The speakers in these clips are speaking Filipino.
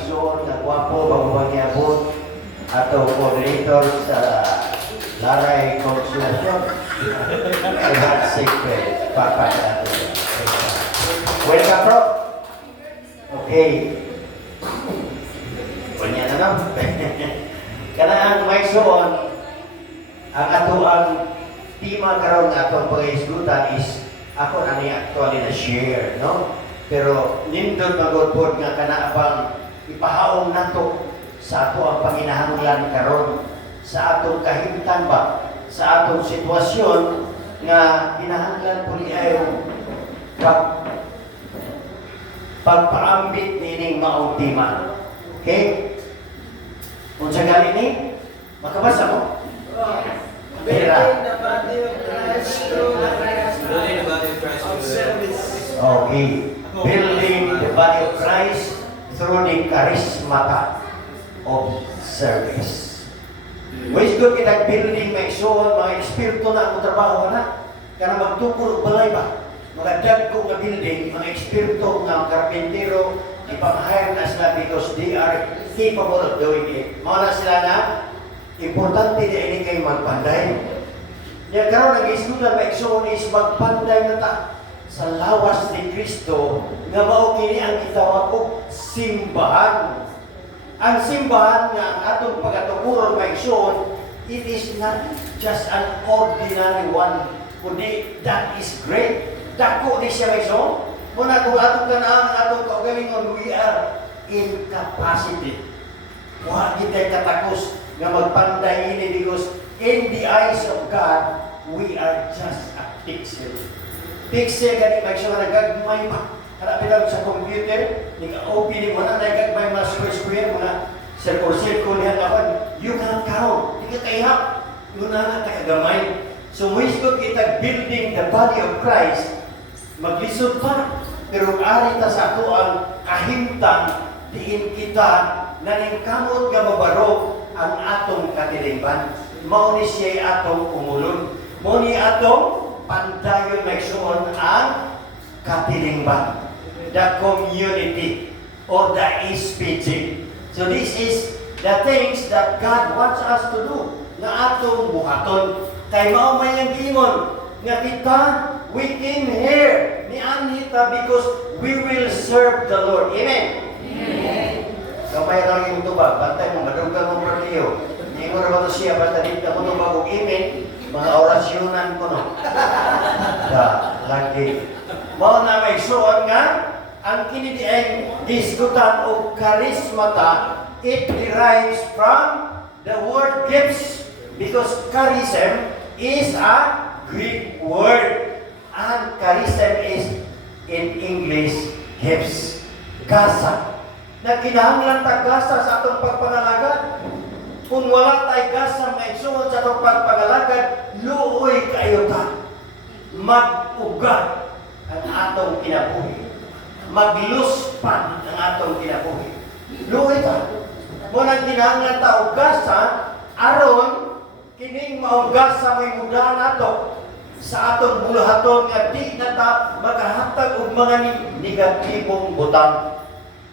igsoon nga gwapo bagubang atau coordinator sa Laray Consulasyon. Heart Secret, Papa nato. Welcome, bro. Okay. Kanya na no? Kanang may suon, ang ato ang tema karon nga atong pag-isgutan is ako na ni actually na share, no? Pero nindot magod nga kanabang ipahaom nato sa ato ang panginahanglan karon sa atong kahimtang ba sa atong sitwasyon nga kinahanglan po niya pagpaambit nining maong tema. Okay? Kung sa gali ni, makabasa mo? Building the body of Christ through the Okay. Building the body of Christ through the charismata of service. Wais ko kita building may isuon, mga espiritu na ang trabaho na. Kana magtukol balay ba? Mga dagko nga building, mga espiritu nga karpentero, ipang-hire na sila because they are capable of doing it. Mga na sila na, importante na ini kayo magpanday. Yan karon ang isunan may isuon is magpanday na ta sa lawas ni Kristo nga mao kini ang gitawag og simbahan. Ang simbahan nga ang atong pagatukuron may isuon, it is not just an ordinary one, kundi that is great. Dako ni siya may isuon. Muna kung atong kanaan ang atong kaugalingon, we are incapacity. Wa kita katakos nga magpanday ini because in the eyes of God, we are just a pixel. Pixel gani may siya nagagmay pa. Kada bilang sa computer, ning-open mo na nagagmay mga square mga circle niya kapan. You cannot count. Di ka kahihap. Yun na nagkagamay. So wisdom kita building the body of Christ, maglisod pa. Pero ari ta sa ato ang kahimtang diin kita naningkamot nga mabaro ang atong katilingban. Mao ni siya atong umulon. Mao ni atong pandayon may suon ang katilingban. The community or the SPG. So this is the things that God wants us to do na atong buhaton. Kay mao may ang ingon nga kita, we came here ni Anita because we will serve the Lord. Amen? Amen. Kamay lang yung tubag, bantay mo, madunggan mo partiyo. Hindi ko na ba ito siya, basta dito ako tubag o amen, mga orasyonan ko no. Lagi. Mao na may suon nga, ang kinidiang diskutan o charismata, it derives from the word gifts because charism is a Greek word and charism is in English gifts. Gasa. Na kinahanglan ta gasa sa atong pagpangalagad. Kung wala tay gasa may suod sa atong pagpangalagad, luoy kayo ta. Mag-ugat ang atong kinabuhi. Magluspan ang atong kinabuhi. Luoy ta. Muna kinahanglan ta og gasa aron kining maong gasa may mudahan nato sa atong bulahaton nga di na ta makahatag og mga negatibong butang.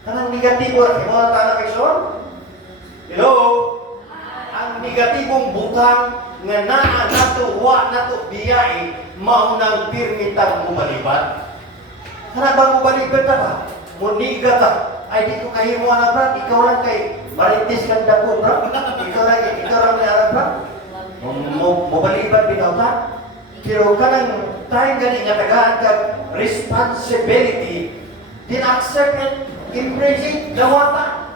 Kanang negatibo ra kay mo ta na kaison? Hello. Ang negatibong butang nga naa nato wa nato biyai mao nang pirmitang mubalibad. Kana ba mubalibad ta ba? Muniga ta. Ay di ko kahimo na brad, ikaw lang kay marites kang dako brad. Ikaw lang ni arab brad. Mubalibad bitaw ta. Pero kanang tayong gani nga tagaan kag responsibility, din-accept it, embrace it, dawata.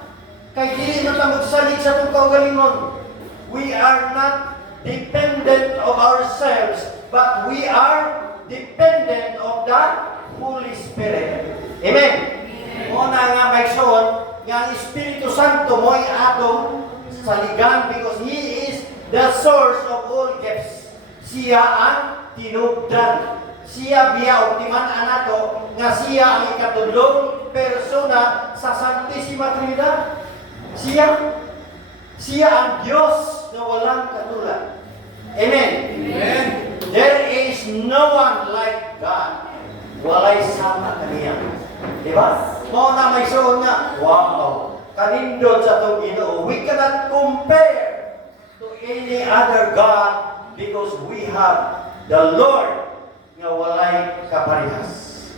Kay dili na ta magsalig sa itong kaugalingon. We are not dependent of ourselves, but we are dependent of the Holy Spirit. Amen? Muna nga may suon, nga ang Espiritu Santo mo'y atong saligan because He is the source of all gifts. Siya ang tinubdan. Siya biya optiman nato nga siya ang ikatulong persona sa Santissima Trinidad. Siya ang Diyos na walang katulad. Amen. Amen. There is no one like God. Walay sama kaniya. Diba? Mao na may suon nga, wow. kanindot sa itong Ginoo. We cannot compare to any other God because we have the Lord nga walay kaparehas.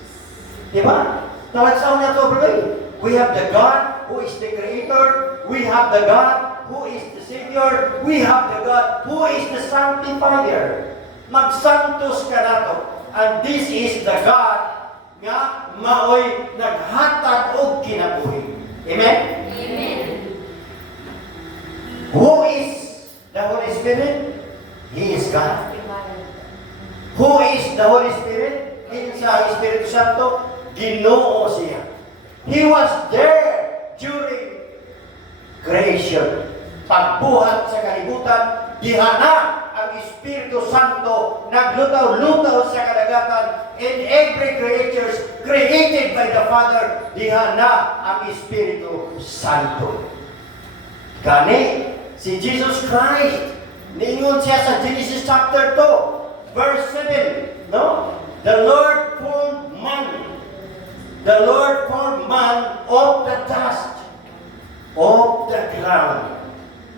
Diba? Talagsaw na ito, brother. We have the God who is the Creator. We have the God who is the Savior. We have the God who is the Sanctifier. Magsantos ka na to. And this is the God nga maoy naghatag og kinabuhi. Amen? Amen. Who is the Holy Spirit? He is God. Who is the Holy Spirit? Sa Espiritu Santo, Ginoo siya. He was there during creation. Pagbuhat sa kalibutan, dihana ang Espiritu Santo naglutaw-lutaw sa kadagatan, and every creature created by the Father, dihana ang Espiritu Santo. Kani, si Jesus Christ, niingon siya sa Genesis chapter 2, verse 7, no? The Lord formed man. The Lord formed man of the dust of the ground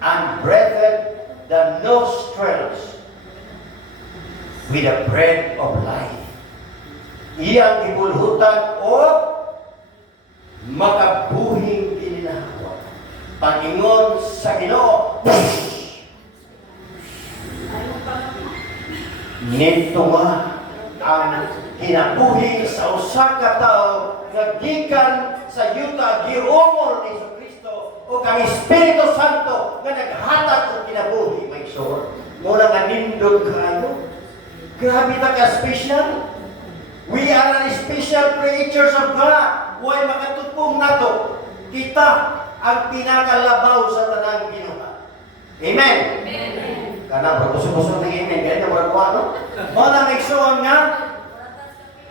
and breathed the nostrils with the breath of life. Iyang gibulhutan o makabuhing kininahawa. Pag-ingon sa Ginoo, nito nga ang kinabuhi sa usa ka tawo nga gikan sa yuta giumol ni Jesucristo o kang Espiritu Santo nga naghatag og kinabuhi may sure. Mura nga nindot kaayo. Grabe ta ka special. We are an special creatures of God. Huwag makatutpong nato. Kita ang pinakalabaw sa tanang Ginoo. Amen. Amen. Karena berkusuk-kusuk ng amen. Kaya na berkuha, no? Mo na make sure nga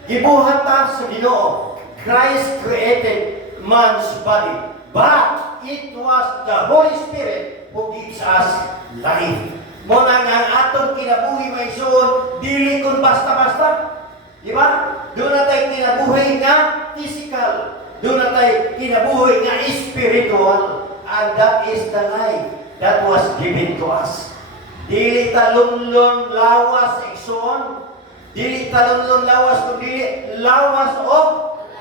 gibuhat ta sa Ginoo. Christ created man's body. But it was the Holy Spirit who gives us life. Mo na nga ang atong kinabuhi may suon, dili kun basta-basta. Di ba? Doon na tayo kinabuhi nga physical. Doon na tayo kinabuhi nga spiritual. And that is the life that was given to us. Dili talunlon lawas ekson. Dili talunlon lawas kundi lawas o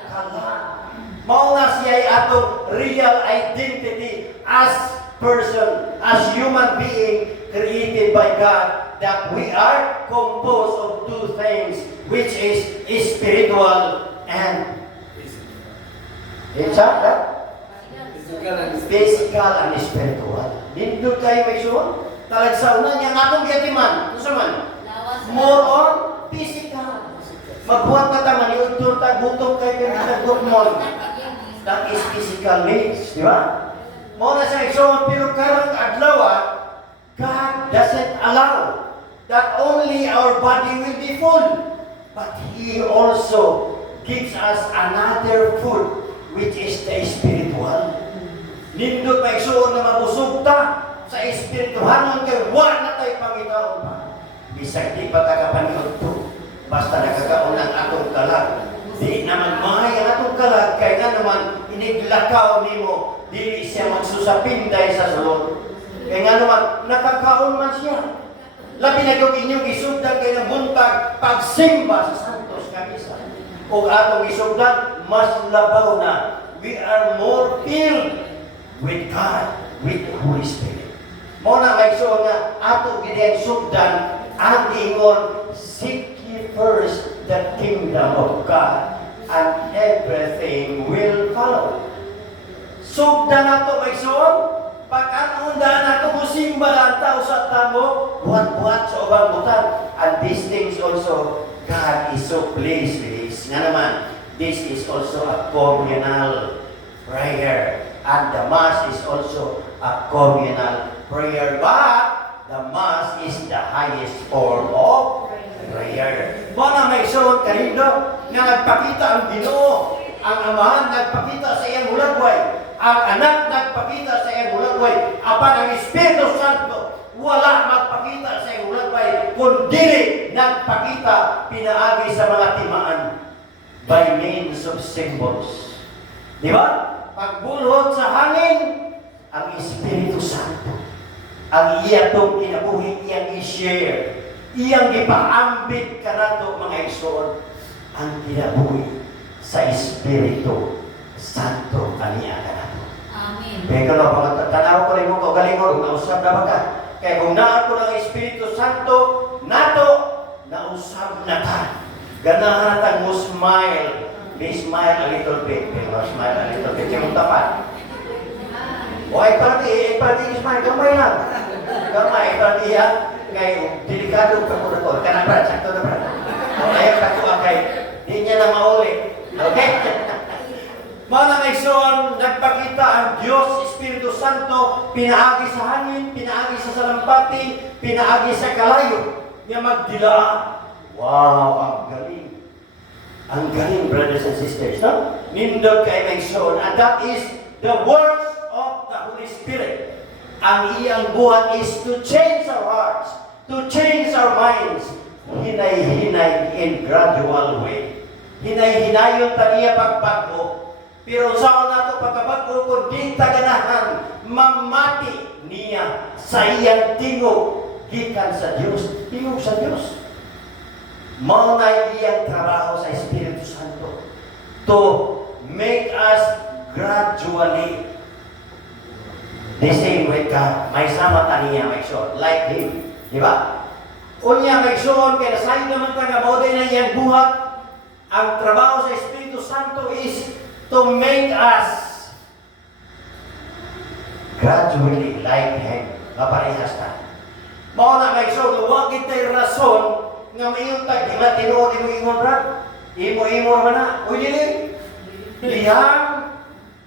kala. Mao na siya atong real identity as person, as human being created by God, that we are composed of two things, which is spiritual and physical and spiritual. Nindot kayo may suon. Talagsaw na niya atong gatiman. Ano man? More on physical. Magbuhat ka taman, iudtong tagutong kayo pinagutmon. That is physical needs. Di ba? Mo na siya isuon, pero karang adlaw, God doesn't allow that only our body will be full. But He also gives us another food, which is the spiritual. Nindot pa isuon na mabusog ta sa espirituhanon kay wa na tayo pangitaon pa. Bisag di pa tagapaniod to. Basta nagkakaon ang atong kalag. Di naman mahay ang atong kalag kay nga naman iniglakaw nimo dili siya magsusapinday sa sulod. Kay nga naman nakakaon man siya. Labi na yung inyong isugdan kay ng buntag pagsimba sa santos nga misa. O atong isugdan mas labaw na. We are more filled with God, with the Holy Spirit. Mo na may so nga ato gideng sugdan ang ingon, seek ye first the kingdom of God and everything will follow. Sugdan nato may so pag-anunda nato musimba lang tao sa tamo buhat-buhat sa ubang butan, and these things also God is so pleased with this. Nga naman, this is also a communal prayer. And the Mass is also a communal prayer. But the Mass is the highest form of prayer. Muna may suon kanindo nga nagpakita ang Ginoo. Ang Amahan nagpakita sa iyang hulagway. Ang Anak nagpakita sa iyang hulagway. Apan ang Espiritu Santo wala magpakita sa iyang hulagway, kundi nagpakita pinaagi sa mga timaan by means of symbols. Di ba? pagbulhot sa hangin, ang Espiritu Santo. Ang iyatong kinabuhi, iyang i-share. Iyang ipaambit ka na ito, mga igsoon. Ang kinabuhi sa Espiritu Santo kaniya ka na ito. Amen. Kaya ka na, tanaw ko rin mo, galing mo, nausap na ba ka? Kaya kung naan ko ng Espiritu Santo, nato, nausap na ka. Ganahan natin mo smile. Please smile a little bit. Smile a little bit. Yung tapat. O ay pati smile. Gamay lang. Gamay. Pati yan. Kaya delikado ka po na po. Kana brad, sakto na brad. O ayaw ka po kay di niya na mauli. Okay? Mga naigsoon, nagpakita ang Diyos, Espiritu Santo, pinaagi sa hangin, pinaagi sa salampati, pinaagi sa kalayo, niya magdilaan. Wow, ang galing. Ang galing, brothers and sisters, no? Nindot kay naigsoon, and that is the works of the Holy Spirit. Ang iyang buhat is to change our hearts, to change our minds, hinay-hinay in gradual way. Hinay-hinayon taniya pagbago. Pero sa na ito pagkabago, kundi taganahan, mamati niya sa iyang tingog, gikan sa Diyos, tingog sa Diyos. Maunay iyang trabaho sa Espiritu Santo to make us gradually the same with God. May sama taniya, may short, like Him. Di ba? Unya, may short, kaya sa'yo naman ka na mauday na iyang buhat. Ang trabaho sa Espiritu Santo is to make us gradually like Him. Maparehas na. Mauna may short, huwag kita'y rason nga mayon tag di ba tinuod imo ingon brad? Imo man na. Uy dili.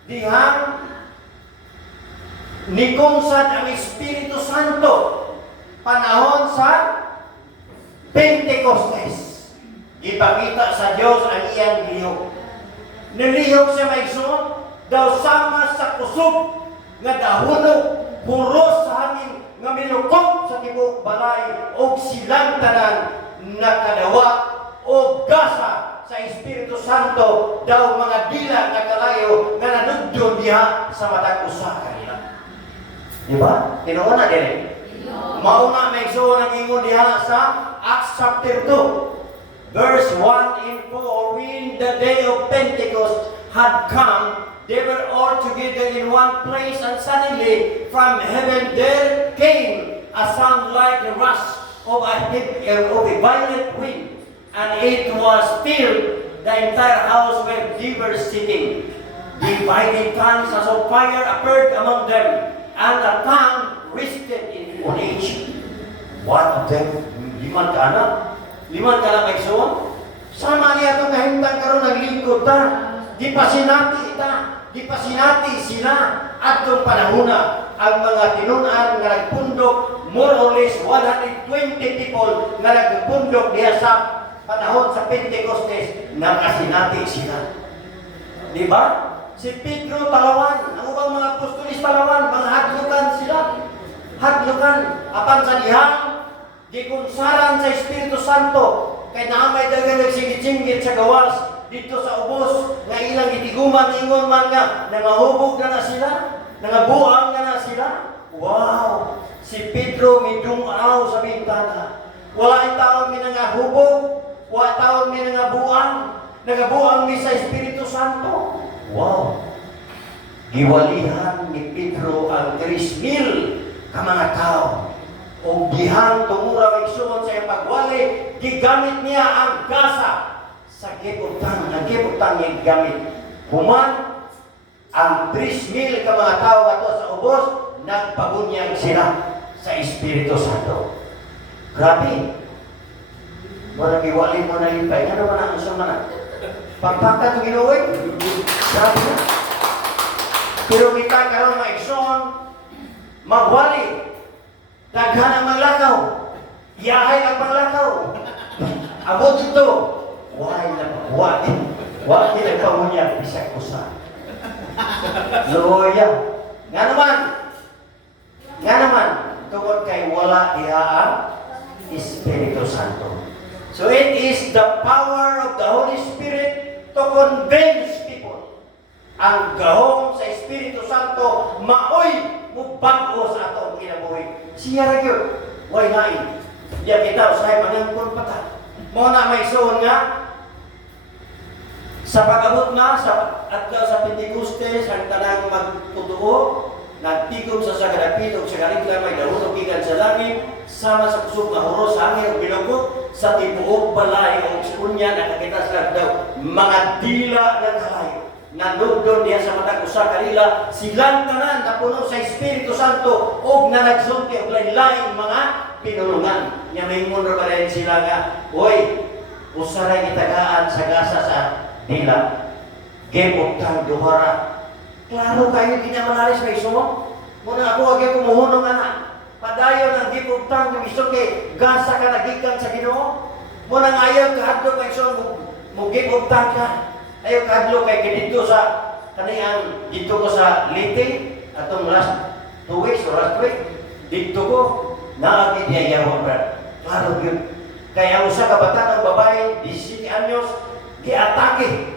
Dihang ni kungsad ang Espiritu Santo panahon sa Pentecostes. Ipakita sa Dios ang iyang lihok. Nilihok siya maigsoon daw sama sa kusog nga dahunog puros sa hangin nga milukop sa tibuok balay og silang tanan nakadawa o gasa sa Espiritu Santo daw mga dila nga kalayo nga nanugdon diha sa matag usa kanila. Di ba? Tinuon na din. Mao nga may igsoon ang ingon diha sa Acts chapter 2 verse 1 and 4. When the day of Pentecost had come, they were all together in one place, and suddenly from heaven there came a sound like the rush of a violent wind, and it was filled the entire house where they were sitting. Divided tongues as of fire appeared among them, and the tongue rested on each one of them. Liman ka na may suon. Sama niya itong kahintang karoon naglingkod ta. Di pa sinati sila at itong panahuna ang mga tinunan nga nagpundok, more or less 120 people nga nagpundok diya sa panahon sa Pentecostes, nakasinati sila. Di ba? Si Pedro talawan, ang ubang mga apostolis talawan, mga hadlukan sila. Hadlukan, apan sa dihang, gikunsaran sa Espiritu Santo, kay naamay daga nagsigit-singgit sa gawas, dito sa ubos, nga ilang itiguman, ingon man nga, nangahubog na sila, nangabuang na sila. Wow! Si Pedro midungaw sa bintana. Wala ang taon mi nangahubog, wala taon mi nangabuang mi sa Espiritu Santo. Wow! Giwalihan ni Pedro ang 3,000 ka mga tao. O gihang tumura ng sumunod sa iyang pagwali, gigamit niya ang gasa sa gibutang. Ang gibutang niya gigamit. Human, ang 3,000 ka mga tao ato sa ubos, nagpabunyag sila sa Espiritu Santo. Grabe. Mga giwali mo na limpay. Ano ba na ang sumana? Pagpakat ginuwi. Grabe na. Pero kita karoon maigsoon, magwali. Daghan ang maglakaw. Yahay ang maglakaw. Abot ito. Wadi nagpamunyag. Bisag usa. Loya. Nga naman. Tungkol kay wala diha ang Espiritu Santo. So it is the power of the Holy Spirit to convince people. Ang gahom sa Siya ra gyud. Why nain? Diya kita usahay mangangkon pata. Mo na may suon nga sa pag-abot na sa adlaw sa Pentecostes ang tanang magtutuo, nagtigom sa sagadapit o sa galigla may dahon o gikan sa langit, sama sa kusog na huros sa hangin o bilogok, sa tibuok balay o unya nakakita sila daw mga dila ng kalayo. Nanugdon diya sa matag usa kanila silang tanan na puno sa Espiritu Santo o na nagsulti og lain-laing mga pinulungan. Nya maingon ra rin sila nga, oy, usaray itagaan sa gasa sa dila. Gebutang duhara. Klaro kayo di na malalis may sumo. Muna ako agay kumuhunong anak. Padayon ang gibutang ng iso kay gasa ka nagikan sa Ginoo. Muna nga ayaw kahadlo may sumo mo gibutang ka. Ayaw kahadlo kay dito sa kaniyang dito ko sa Liti atong last 2 weeks or last week dito ko naagid niya yawa brad. Klaro yun. Kaya ang usa ka bata ng babae 17 anyos giatake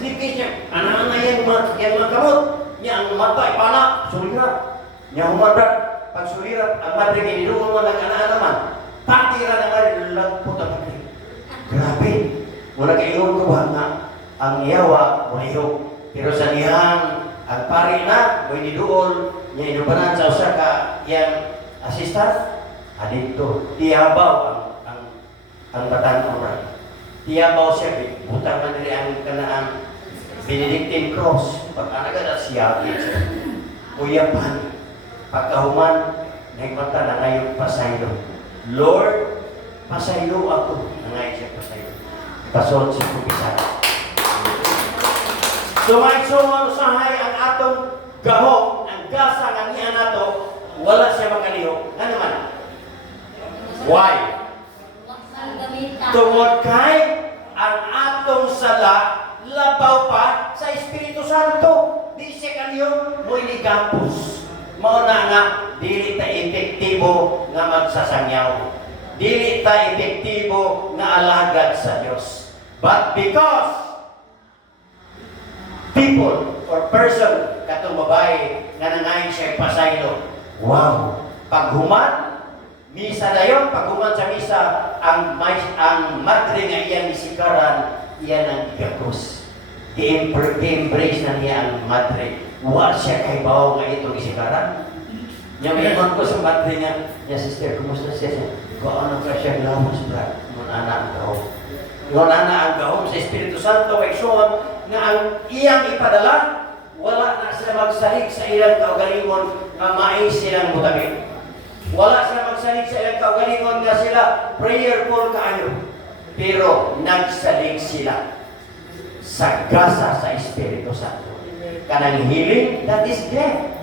slipis niya anak-anak yan mga kamot niya ang mata ipana sulirat niya humadrat pag sulirat ang madre kiniluon mo nag-anak naman patira na nga lagpot ang madre grabe mula kaingon ko ba nga ang yawa mulihok pero sa niyang ang pari na mo iniduol niya inubanan sa usa ka yang assistant adito tiyabaw ang batang oral. Tiyabaw siya, butang na nila ang kanaan Benedictine Cross. Pag-anagan at siya, Kuyapan, pagkahuman, naimata na ngayon pasaylo. Lord, pasaylo ako. Na ngayon siya pasaylo. Pasod sa kubisan. Sumay-sumang usahay ang atong gahok, ang gasa ng niya nato, wala siya makalihok. Nga naman? Why? Tungod kay ang atong sala labaw pa sa Espiritu Santo. Di siya kaliyong mo iligampos. Mao na nga dili ta epektibo nga magsasangyaw. Dili ta epektibo nga alagad sa Dios. But because people or person katong babae nga nangayon siya pasaylo. Wow! Paghuman misa dayon, paghuman sa misa, ang madre nga iyang isikaran, iyan ang igakos. I-embrace na niya ang madre. Wa siya kay bawo nga itong isikaran. Niya mayroon ko sa madre niya, sister, kumusta siya? Gaano ka siya glamos, brad? Ngon ana ang gahom. Ngon ana ang gahom sa Espiritu Santo, ay suwan nga ang iyang ipadala, wala na sila magsalig sa ilang kaugalingon nga mais silang mutabing. Wala sila magsalig sa ilang kaugalingon nga sila prayerful kaayo. Pero nagsalig sila sa gasa sa Espiritu Santo. Kanang healing, that is death.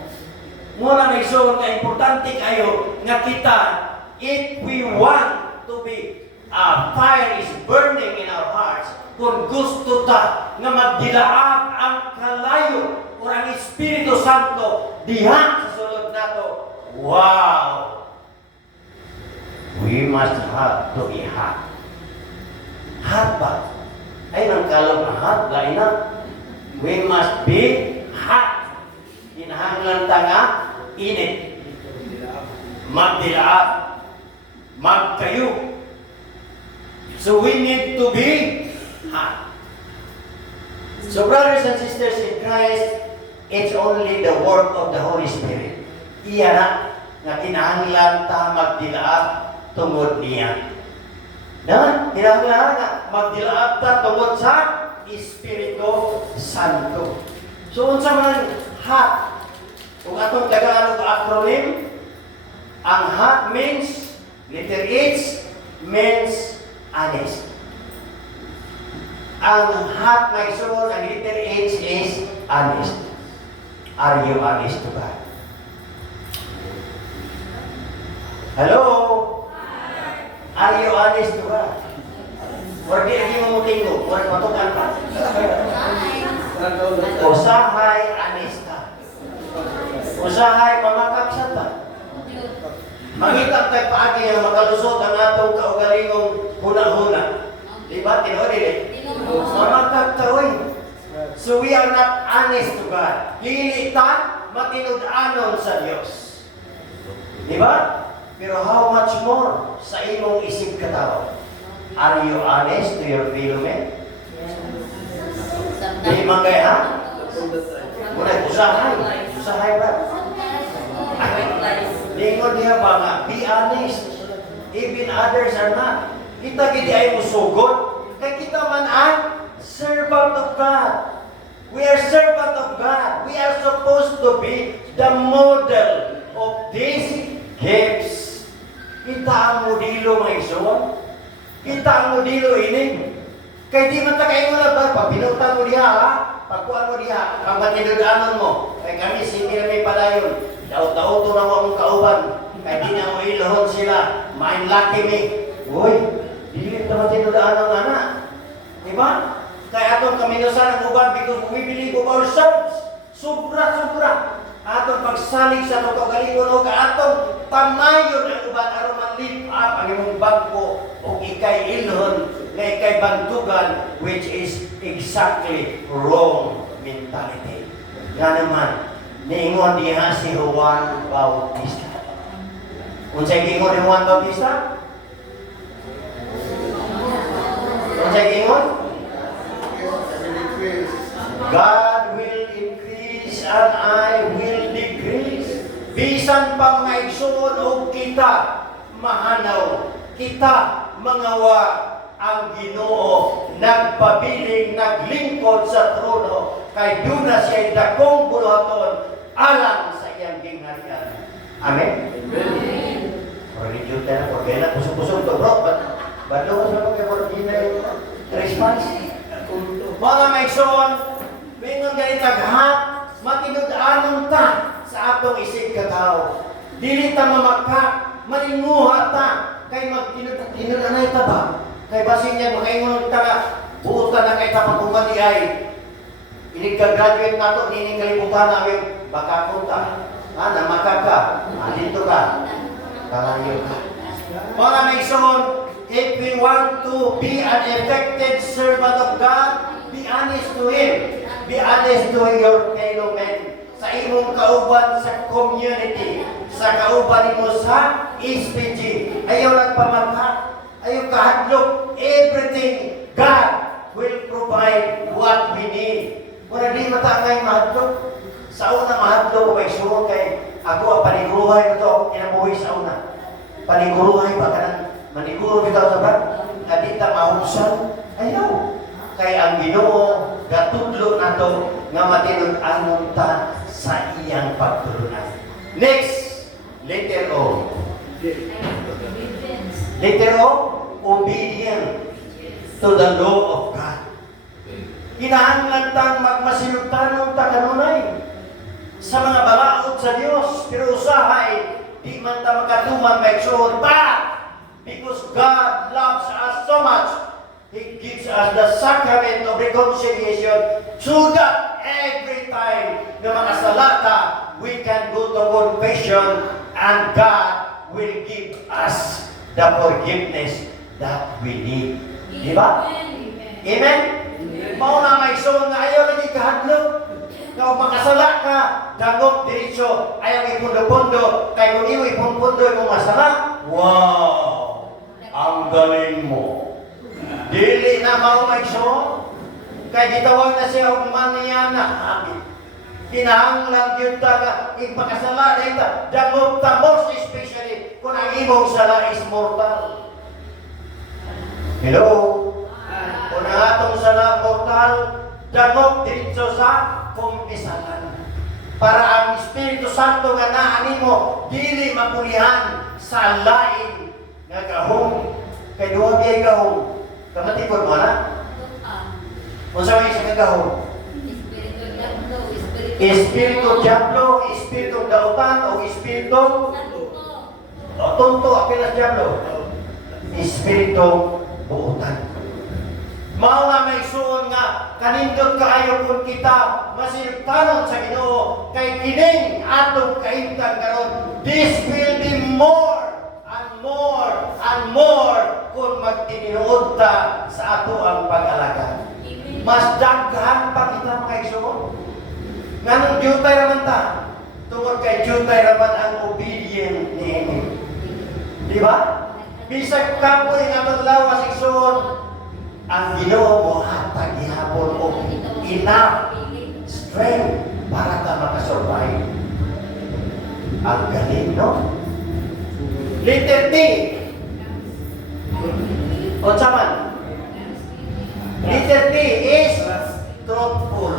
Muna na isuon nga importante kayo nga kita, if we want to be, fire is burning in our hearts, kung gusto ta nga magdilaag ang kalayo o ang Espiritu Santo diha sa sulod nato, wow! We must have to be hot. Hot ba? Ay, nang kalong na hot, lain na. We must be hot. Hinahanglan ta nga, init. Magdilaap. Magkayo. So we need to be hot. So brothers and sisters in Christ, it's only the work of the Holy Spirit. Iya na kinahanglan ta magdilaap tungod niya. Na, kinahanglan nga magdilaap ta tungod sa Espiritu Santo. So unsa man hot? Kung atong Tagalog acronym, ang hot means letter H means honest. Ang hot may suon ang letter H is honest. Are you honest to God? Hello? Are you honest to God? Or di mo mutingo? Or matukan pa? Usahay honesta. Usahay mamakaksan ta. Mangitap kay paagi nga makalusot ang atong kaugalingong huna-huna. Diba? Tinuod din mamakaktaoy. So we are not honest to God. Dili ta matinud-anon sa Dios. Di ba? Pero how much more sa imong isip katawo? Are you honest to your fellow men? Di man kaya ha? Muna, usahay ba? Lingon niya ba nga, be honest. Even others are not. Kita gidi ay musugot. Kaya kita man ay servant of God. We are servant of God. We are supposed to be the model of these gifts. Kita ang modelo mga ison. Kita ang modelo ini. Kaya di man takain mo lang ba? Pag pinutan mo diha ha? Pagkuhan mo diha, ang matinudanon mo. Kaya kami, hindi na may padayon. Daw-daw to na akong kauban. Kaya di na mo ilohon sila. Main laki mi. Uy, di na matinudanon na. Diba? Kaya atong kaminusan ang uban because we believe of ourselves. Sobra-sobra. Atong pagsalig sa itong kagalingon o kaatong pamayon ang uban aron man-lift up ang imong bangko o ikay ilhon na ikay bantugan which is exactly wrong mentality. Nga naman, niingon diha si Juan Bautista. Unsay giingon ni Juan Bautista? Unsay giingon? God will increase and I will decrease. Bisan pa mga igsoon o kita mahanaw, kita mangawa ang Ginoo nagpabiling naglingkod sa trono kay duna siya dakong buluhaton alang sa iyang gingharian. Amen. Amen. Religion tayo na kaya na kusog-kusog to bro. Bado ka sa pagkakorgina yung Christmas. Mga maigsoon, mingon ganit aghat, matinud-anon ta sa atong isig katao. Dili ta mamakak, malinguha ta, kay magtinud-anay ta ba? Kay basin niya, makaingon ta nga, buutan na kay tapagkuman di ay, inig-graduate na to, nining kalibutan namin, baka punta. Namakak ka, dito ka, kalayo ka. Mga maigsoon, if we want to be an effective servant of God, be honest to Him. Be honest to your fellow men. Sa imong kauban sa community, sa kauban mo sa SPG. Ayaw nagpamata, ayaw kahadlok. Everything God will provide what we need. Kung hindi matangay mahadlok, sa una mahadlok ko may suron kay ako ang paniguruhay ko ito, ako kinabuhi sa una. Paniguruhay ba ka ng maniguro bitaw sa ba? Kadita mahumsan, ayaw. Kay ang Ginoo gatudlo nato nga matinud-anon ta sa iyang pagtulunan. Next, letter O. Letter O, obedient to the law of God. Kinahanglan tang magmasinugtanon ta kanunay sa mga balaod sa Dios, pero usahay di man ta makatuman may suod pa because God loves us so much. He gives us the sacrament of reconciliation so that every time na makasalata, we can go to confession and God will give us the forgiveness that we need. Di ba? Amen? Mao na may suon nga ayaw lagi kahadlok. Kung makasala ka, dagok diretso, ayaw ipundo-pundo, kaya kung iwi pundo yung masala, wow! Ang galing mo. Dili na maumagso, kaya gitawag na siya og maniya na habit. Kinahanglan yun taga, ipakasala na ito, dagok ta, most especially, kung ang imong sala is mortal. Hello? Kung ang atong sala mortal, dagok dito sa kumpisalan. Para ang Espiritu Santo nga naan mo, dili mapulihan sa lain nga gahong, kay duwag ay gahong. Kamatikod mo na? Kung sa mga isang gahong? Espiritu Diablo, Espiritu Dautan, o Espiritu Tonto, apilas Diablo. Espiritu Buutan. Mao nga may suon nga kanindot kaayo kung kita masinugtanon sa Ginoo kay kining atong kahimtang karon. This will be more and more and more kung magtininuod ta sa ato ang pag-alaga. Mas daghan pa kita mga igsoon. Nganong diutay raman ta? Tungod kay diutay raman ang obedience obedient niini. Di ba? Bisag kapoy nga itong lawas igsoon, ang Ginoo mo hatag gihapon o enough strength para ka makasurvive. Ang galing, no? Letter T. O saman. Letter T is truthful.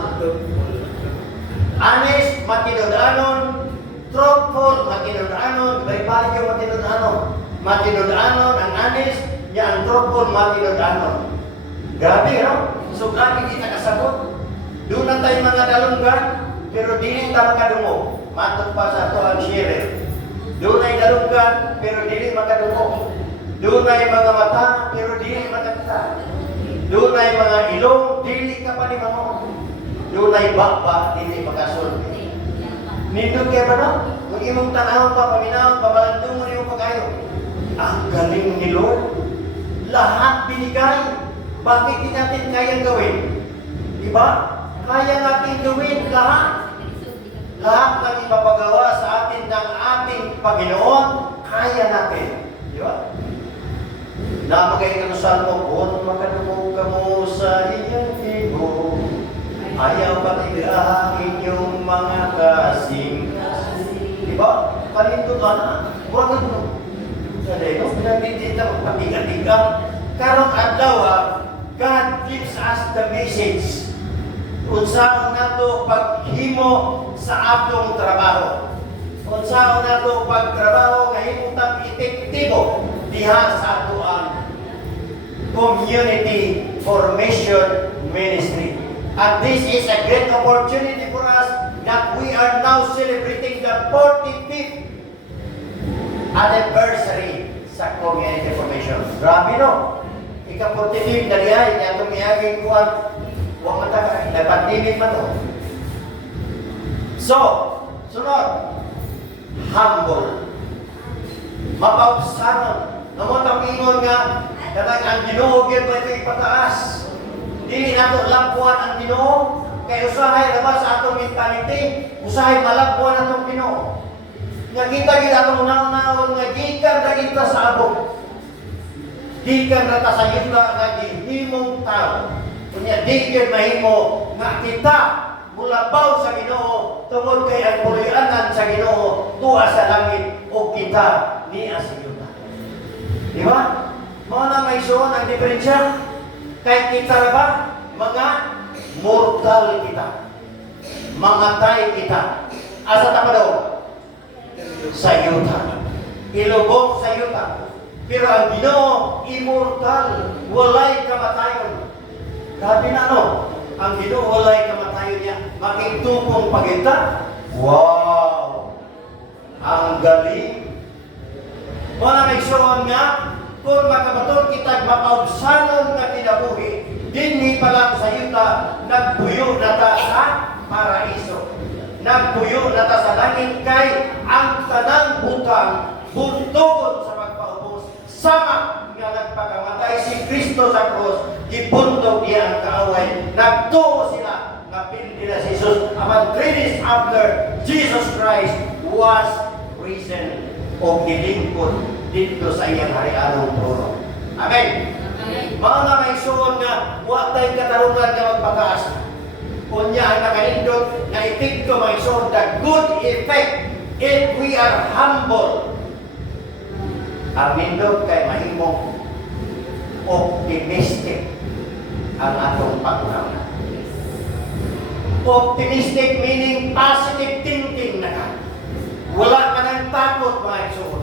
Honest, matinud-anon. Truthful, matinud-anon. Balik-balik yung matinud-anon. Matinud-anon, ang honest, niya ang truthful, matinud-anon. Grabe, no? So, grabe kita kasabot. Doon na tayo mga dalunggan, pero dili ta makadungo. Matot pa sa ito ang share. Doon ay dalunggan, pero dili makadungo. Doon ay mga mata, pero dili makakita. Doon ay mga ilong, dili ka pa ni mamo. Doon ay bakba, dili makasulti. Nindot kaya ba no? Kung imong tanahon pa, paminahon, pabalandong mo yung pag-ayo. Ang galing ni Lord. Lahat binigay. Bakit di natin kayang gawin? Diba? Kaya natin gawin lahat. Lahat ng ipapagawa sa atin ng ating Panginoon, kaya natin. Diba? Namagay ka ng salmo, kung makadumog ka mo sa iyong tibo, ayaw patigahin yung mga kasing. Diba? Kalindot ka na. Huwag mo. Sabi, no? Pinagdidita mo, patiga-tiga. Karong adlaw, God gives us the message kung saan nato paghimo sa atong trabaho. Kung saan nato pagtrabaho nga himutang epektibo diha sa ato ang community formation ministry. And this is a great opportunity for us that we are now celebrating the 45th anniversary sa community formation. Grabe, no? Ika-45 dali ay atong miaging kuwan. Huwag mataka, nagpandimig man to. So, sunod. Humble. Mapaubsanon. Namotang ingon nga, katang ang Ginoo gyud ba ito ipataas. Dili nato lampuan ang Ginoo, kay usahay labas sa atong mentality, usahay malagpuan atong Ginoo. Nga kita gid atong naon-naon nga gikan ra kita sa abot. Gikan ra ta sa yuta nga gihimong tao. Kunya di gyud mahimo nga kita mulabaw sa Ginoo tungod kay ang puluyanan sa Ginoo tuwa sa langit o kita niya sa yuta. Di ba? Mga na may suon ang diferensya. Kay kita ba? Mga mortal kita. Mamatay kita. Asa ta pa daw? Sa yuta. Ilubog sa yuta. Pero ang Ginoo, immortal. Walay kamatayon. Grabe na no? Ang Ginoo, walay kamatayon niya. Makitupong pagita. Wow! Ang galing. Wala may suon nga, kung makabaton kita mapaubsanon nga kinabuhi, dinhi pa lang sa yuta, nagpuyo na ta sa paraiso. Nagpuyo na ta sa langit kay ang tanang butang buntogon sa pagpaubos. Sama nga nagpakamatay si Kristo sa krus, gibuntog niya ang kaaway. Nagtuo sila nga pildi na si Jesus. About 3 days after, Jesus Christ was risen o gilingkod dito sa iyang harianong trono. Amen. Mga nga may suon nga, huwag tayong katarungan nga magpataas. Kunya ang nakalindot na epekto may suon, the good effect if we are humble. Ang nindot kay mahimong optimistic ang atong pagkunawa. Optimistic meaning positive thinking na ka. Wala ka ng takot mga igsoon.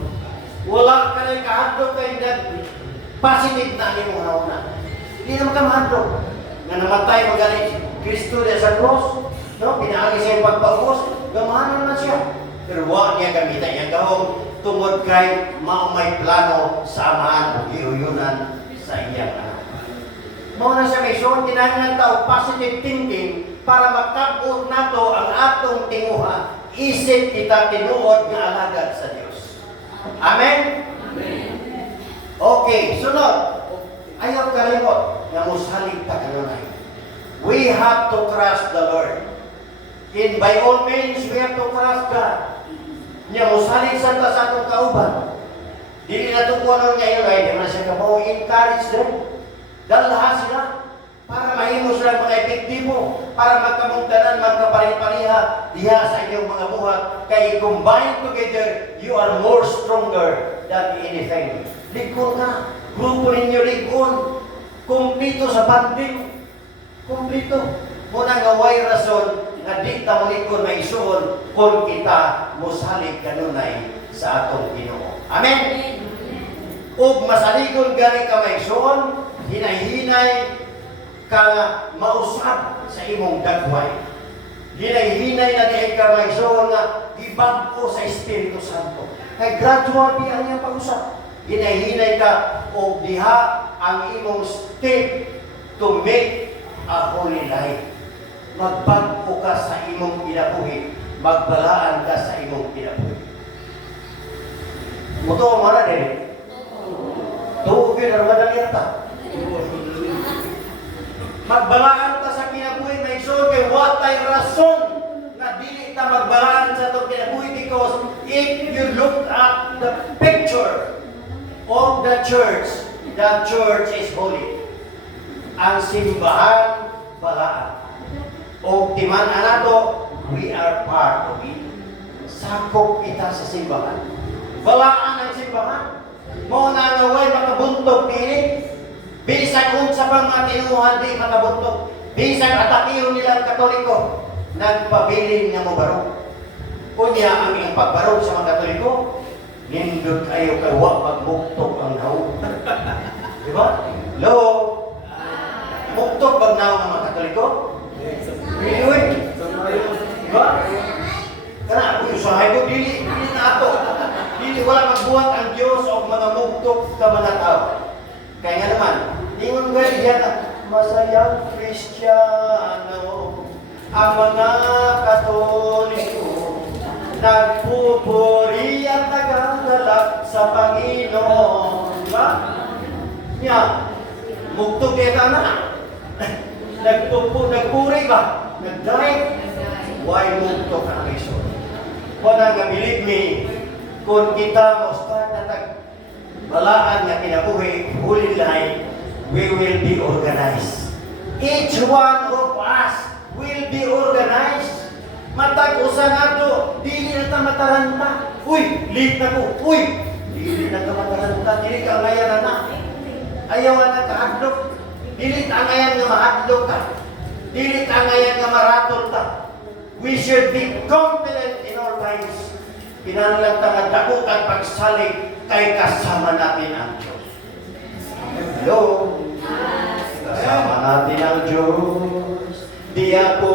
Wala ka ng kahadlok kay positive na ni mo na. Hindi naman ka mahadlok. Nga namatay magaling Kristo na sa cross, no? Pinaagi siya yung pagpaubos, gamahan naman siya. Pero huwag niya gamitan niya gahong tungod kay may plano sa amahan o giuyunan sa iyang anak. Muna sa mission, kinahanglan tao positive thinking para makabot nato ang atong tinguha. Isip kita tinuod nga alagad sa Dios. Amen? Amen. Okay, sunod. Ayaw kalimot nga musalig ta kanunay. We have to trust the Lord. And by all means, we have to trust God. Niya mo salig sa atong kauban. Dili na ito kung ano ngayon ay di man siya kapaw encourage them. Dalha sila para mahimo sila mga epektibo, para magkamungtanan, magkaparin-pariha diha sa inyong mga buhat. Kay combined together, you are more stronger than anything. Ligon ka. Grupo ninyo ligon. Kumplito sa banding. Kumplito. Muna nga way rason nga di ta mo ligon maisuon kung kita mosalig kanunay sa atong Ginoo. Amen. Ug masaligon gani ka maisuon, hinay-hinay ka mausab sa imong dagway. Hinay-hinay na diay ka maisuon nga gibag-o sa Espiritu Santo. Kay gradual di ang iyang pag-usap. Hinay-hinay ka o diha ang imong step to make a holy life. Magbag-o ka sa imong kinabuhi, magbalaan ka sa imong kinabuhi. Muto mo na din. Tuog yun, armadali na ta. Magbalaan ka sa kinabuhi, may sure kay watay rason na dili ta magbalaan sa itong kinabuhi because if you look at the picture of the church is holy. Ang simbahan, balaan. O timan anato, we are part of it. Sakop kita sa simbahan. Balaan ang simbahan. Mo na naway makabuntog dili. Bisag unsa pang mga tinuhan di makabuntog. Bisag atakiyon nila ang Katoliko. Nagpabilin nga mo barog. Kunya ang iyong pagbarog sa mga Katoliko, nindot kayo kay wa pagmuktok ang naw. Di ba? Hello? Muktok bag naw ang mga Katoliko? Really? Diba? Kana ako yung sahay ko, dili na ato. Dili wala magbuhat ang Diyos o mga mugtok ka mga tao. Kaya nga naman, ingon nga diyan na masayang Kristiyano ang mga Katoliko nagpupuri at nagagalak sa Panginoon. Diba? Nga, mugtok ka na. Nagpuri ba? Nag-dive? Why mugtok ang Kristo? Wala nga, believe me, kung kita mo start na balaan nga kinabuhi, holy life, we will be organized. Each one of us will be organized. Matag-usa na to, dili na ta mataranta. Uy, late na ko. Uy, dili na ta mataranta. Dili ka ngayon na. Ayaw na kahadlok. Dili ta ngayon nga mahadlok ka. Dili ta ngayon nga maratol ka. We should be confident in all times. Kinahanglan ta nga dakutan pagsalig kay kasama natin ang Diyos. Hello? Kasama natin ang Diyos. Di ako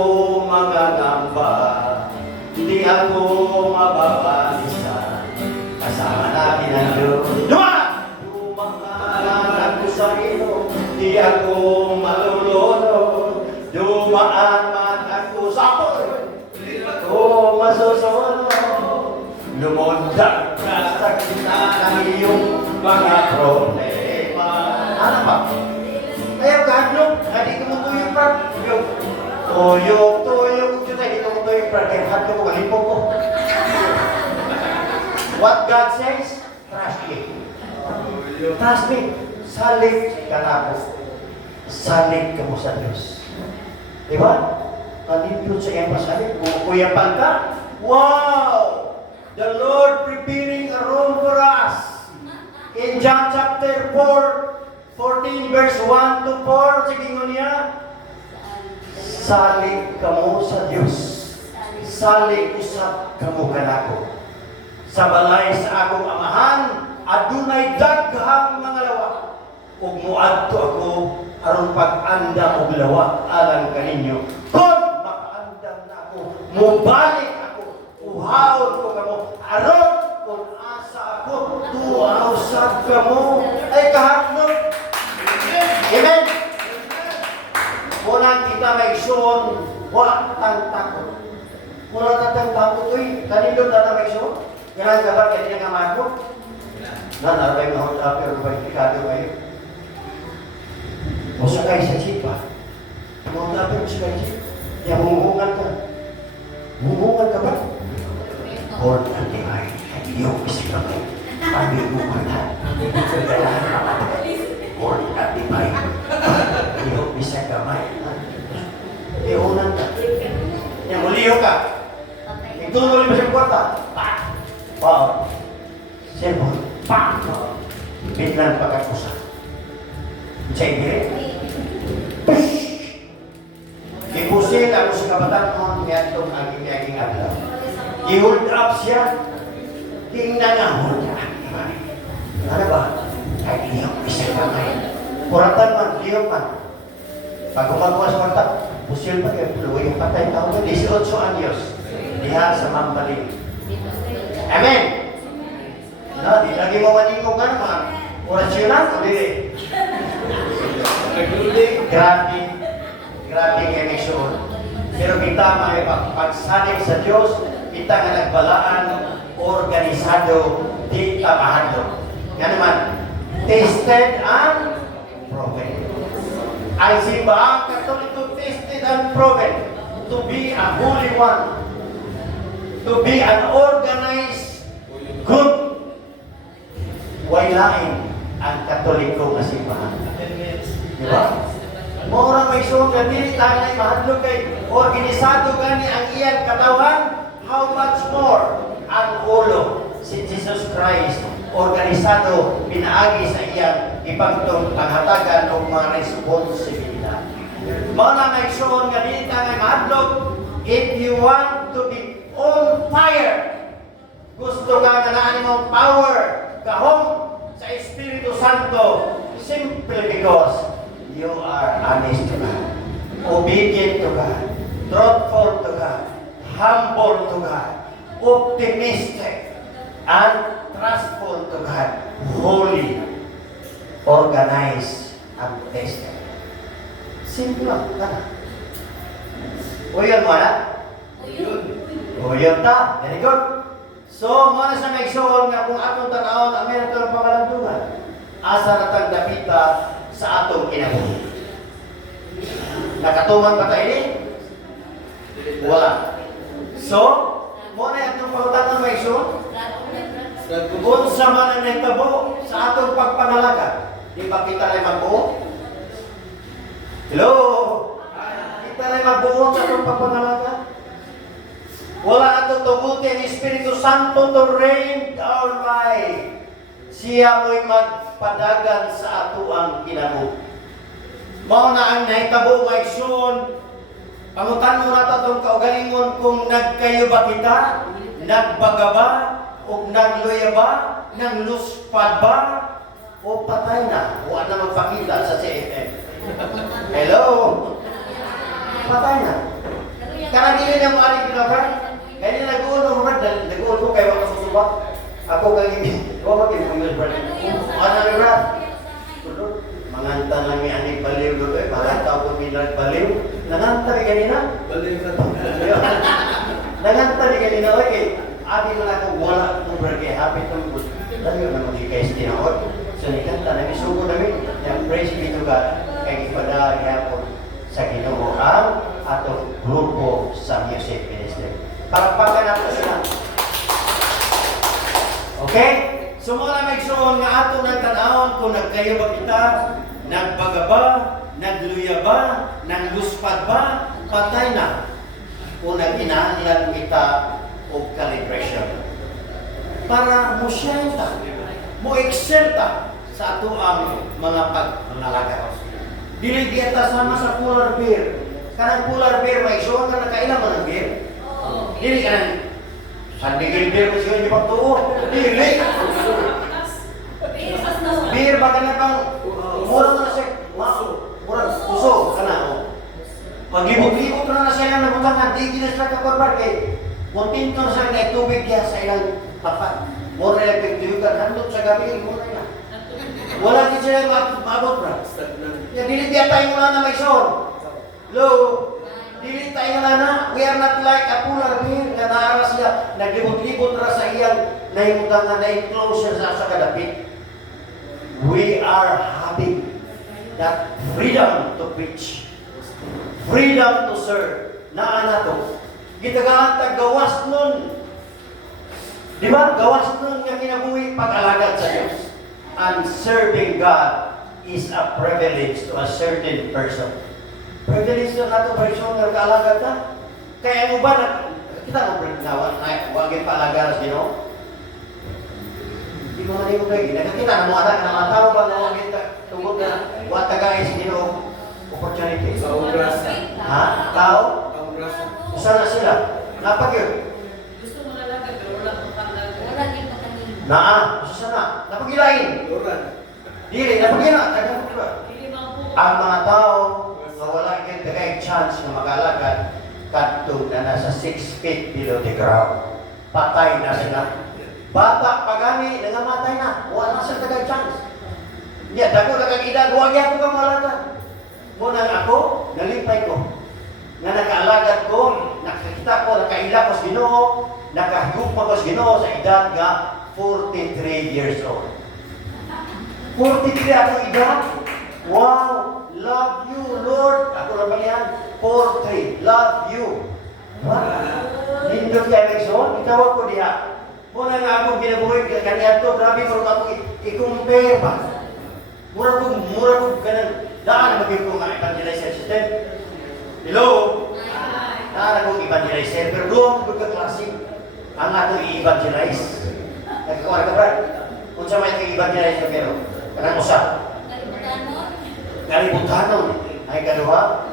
magagamba. Di ako mababalisa. Kasama natin ang Diyos. Dumaan ako sa ilo. Di ako malulunod. Dumaan man ako sa apoy. Di ako masusunod. Lumundag ka sa gitna ng iyong mga problema. Ano ba? Ayaw ka, hadlok. Hindi ko mo tuyong prag. Tuyok. Kung hindi ko mo tuyong prag. Kaya hadlok ko, malipong ko. What God says, trust me. Trust me. Salig ka na po. Salig ka mo sa Diyos. Diba? Kanindot sa iyang pasalig. Kuyapan ka. Wow! The Lord preparing a room for us. In John chapter 4, 14 verse 1 to 4, sige nga niya, salig ka mo sa Diyos. Salig usap ka mo kanako. Sa balay sa akong amahan, adunay daghang mga lawa. Ug muadto ako aron pag-anda og lawa alang kaninyo. Kung makaandam na ako, mubalik ako, uhaon ko kamo, aron kung asa ako, tuaw sa kamo. Ay kahadlok. Amen. Muna kita may suon, wa tang takot. Muna tang takot uy, kanindot na may suon. Ganang gabar kaya nga mako. Nanabay mga pero ba ikado kayo. O sakay sa jeep ba? Mga dapat sakay jeep. Yang humuhungan ka. Humuhungan ka ba? Born again. yung kwarta. Pa! Wow. Cellphone. Pa! Biglang pagkakusa. Sa ibig. Ipusin ako sa kabataan niya itong aging adlaw. I-hold up siya. Tingnan nga hold up. Ano ba? Kahit liyok, isang kamay. Kuratan man, liyok man. Pag gumagawa sa kwarta, pusil pa kayo, luwa yung patay tao mo, 18 anyos. Diha sa mambaling. Amen! No, di lagi mo maningog nga naman. Orasyonan, o dili? Grabe. Grabe nga nagsuon. Pero kita may pagsanig sa Diyos, kita nga nagbalaan, organisado, di tamahadlo. Nga naman, tested and proven. Ang simbahan Katoliko tested and proven to be a holy one, to be an organized group. Wailain ang Katoliko na simbahan. Di ba? Mura may suong na dili tayo na mahadlok kay organisado gani ang iyang katawan, how much more ang ulo si Jesus Christ organisado pinaagi sa iyang ipagtong panghatagan o mga responsibilidad. Mao na may suong nga dili tayo mahadlok if you want to be on fire. Gusto ka nga naan mo power kahong sa Espiritu Santo simply because you are honest to God, obedient to God, truthful to God, humble to God, optimistic, and trustful to God, holy, organized, and tested. Simple lang. Uyon mo na? Uyon ta. Very good. So, muna sa may suon nga kung atong tanawon, ang meron ito ng pamalantungan. Asa na tang dapita sa atong kinabuhi. Nakatuman ba tayo ni? Wala. So, muna itong pangutanan may suon. Kung sa man ang naitabo sa atong pagpangalaga, di ba kita rin magbuo? Hello? Kita rin magbuo sa atong pagpangalaga? Wala atong tuguti ang Espiritu Santo to reign our life. Siya mo'y magpadagan sa ato ang kinabuhi. Mao na ang nahitabo nga igsoon. Pangutan mo na itong kaugalingon kung nagkayo ba kita, nagbaga ba, o nagluya ba, nangluspad ba, o patay na, o na magpakita sa CFM. Hello? Patay na. Karang hindi niya mo aling pinabay. Kaya niya nag-uulong mo, nag-uulong ko kayo makasusubak. Ako kang ibig, ko mag-ibig mo, ano na ba? Manganta lang yung aning baliw doon eh, manganta ko bilang baliw. Nanganta rin kanina? Baliw na ito. Nanganta rin kanina, okay. Adi mo na kung wala kung berkay, happy itong bus. Dami mo naman ikay sa tinakot. So nikanta, nagisugo namin. Yung praise be to God. Kaya ipada yapon sa Ginoo ang atong grupo sa music ministry. Palakpakan nato sila. Okay? So mga may suon nga ato ng tanawon kung nagkayo ba kita, nagbaga ba, nagluya ba, nangluspad ba, patay na. Kung nag-inaanilan kita o calibration. Para mo shine ta, mo excel ta sa ato ang mga pag-alaga. Dili kita sama sa polar bear. Kanang polar bear, may suon ka nakailan mo ng bear? Dili ka nang sandigil beer mo siya yung pagtuo. Dili. Beer ba ka na pang murang na siya. Murang puso ka na. Maglibot-libot na siya ng nabutangan. Di ginas na kakorbar kay kontinto na siya na tubig niya sa ilang tapat. Mura na pagtuyugan. Handot sa gabi. Mura na. Wala din sila maabot bra. Dili biya tayo muna na may sore. Hello? Dili tayo na, we are not like a polar bear nga naara siya, naglibot-libot ra sa iyang nahimutan na na-enclosure sa kadapit. We are having that freedom to preach, freedom to serve. Naa to. Gitagaan gawas nun. Di ba? Gawas nun nga kinabuhi pag-alagad sa Diyos. And serving God is a privilege to a certain person. Privilege na nato person nga kaalagad ta. Kaya mo ba Kita mo pinawan na wag palagar Ginoo. Di mo man lagi. Nakita na mo anak na mga tao ba nga kita tungod na wa tagay sa Ginoo opportunity. Ha? Tao? Sana sila. Napag yun. Gusto mo na lang pero wala mo pangalan. Wala din pa kanina. Naa, sana. Napagilain. Dili, napagila. Hindi man po. Ang mga tao na wala yung tagay chance na mag-alagad kadto na nasa 6 feet below the ground. Patay na sila. Bata, pagani, nangamatay na. Wala na sila tagay chance. Hindi, dako na kang edad, huwag yan ko kang malagad. Muna ako, nalipay ko. Na nag-alagad ko, nakakita ko, nakaila ko sa Ginoo, nakahigugma ko sa Ginoo sa edad nga 43 years old. 43 ako edad. Wow! Love you, Lord. Ako na ba yan? 43. Love you. Wow! Lindot kayo, Exxon. Itawag ko diha. Muna nga akong ginabuhay. Kaniya to, grabe ko ako i-compare ba? Mura ko ganun. Daan maging ko nga evangelizer system. Hello? Daan akong evangelizer. Pero doon ko ka-klase. Ang ato i-evangelize. Nagkakawa ka ba? Kung sa may i-evangelize ka pero. Kanang usa. Kalibutanon. Ay kaduha.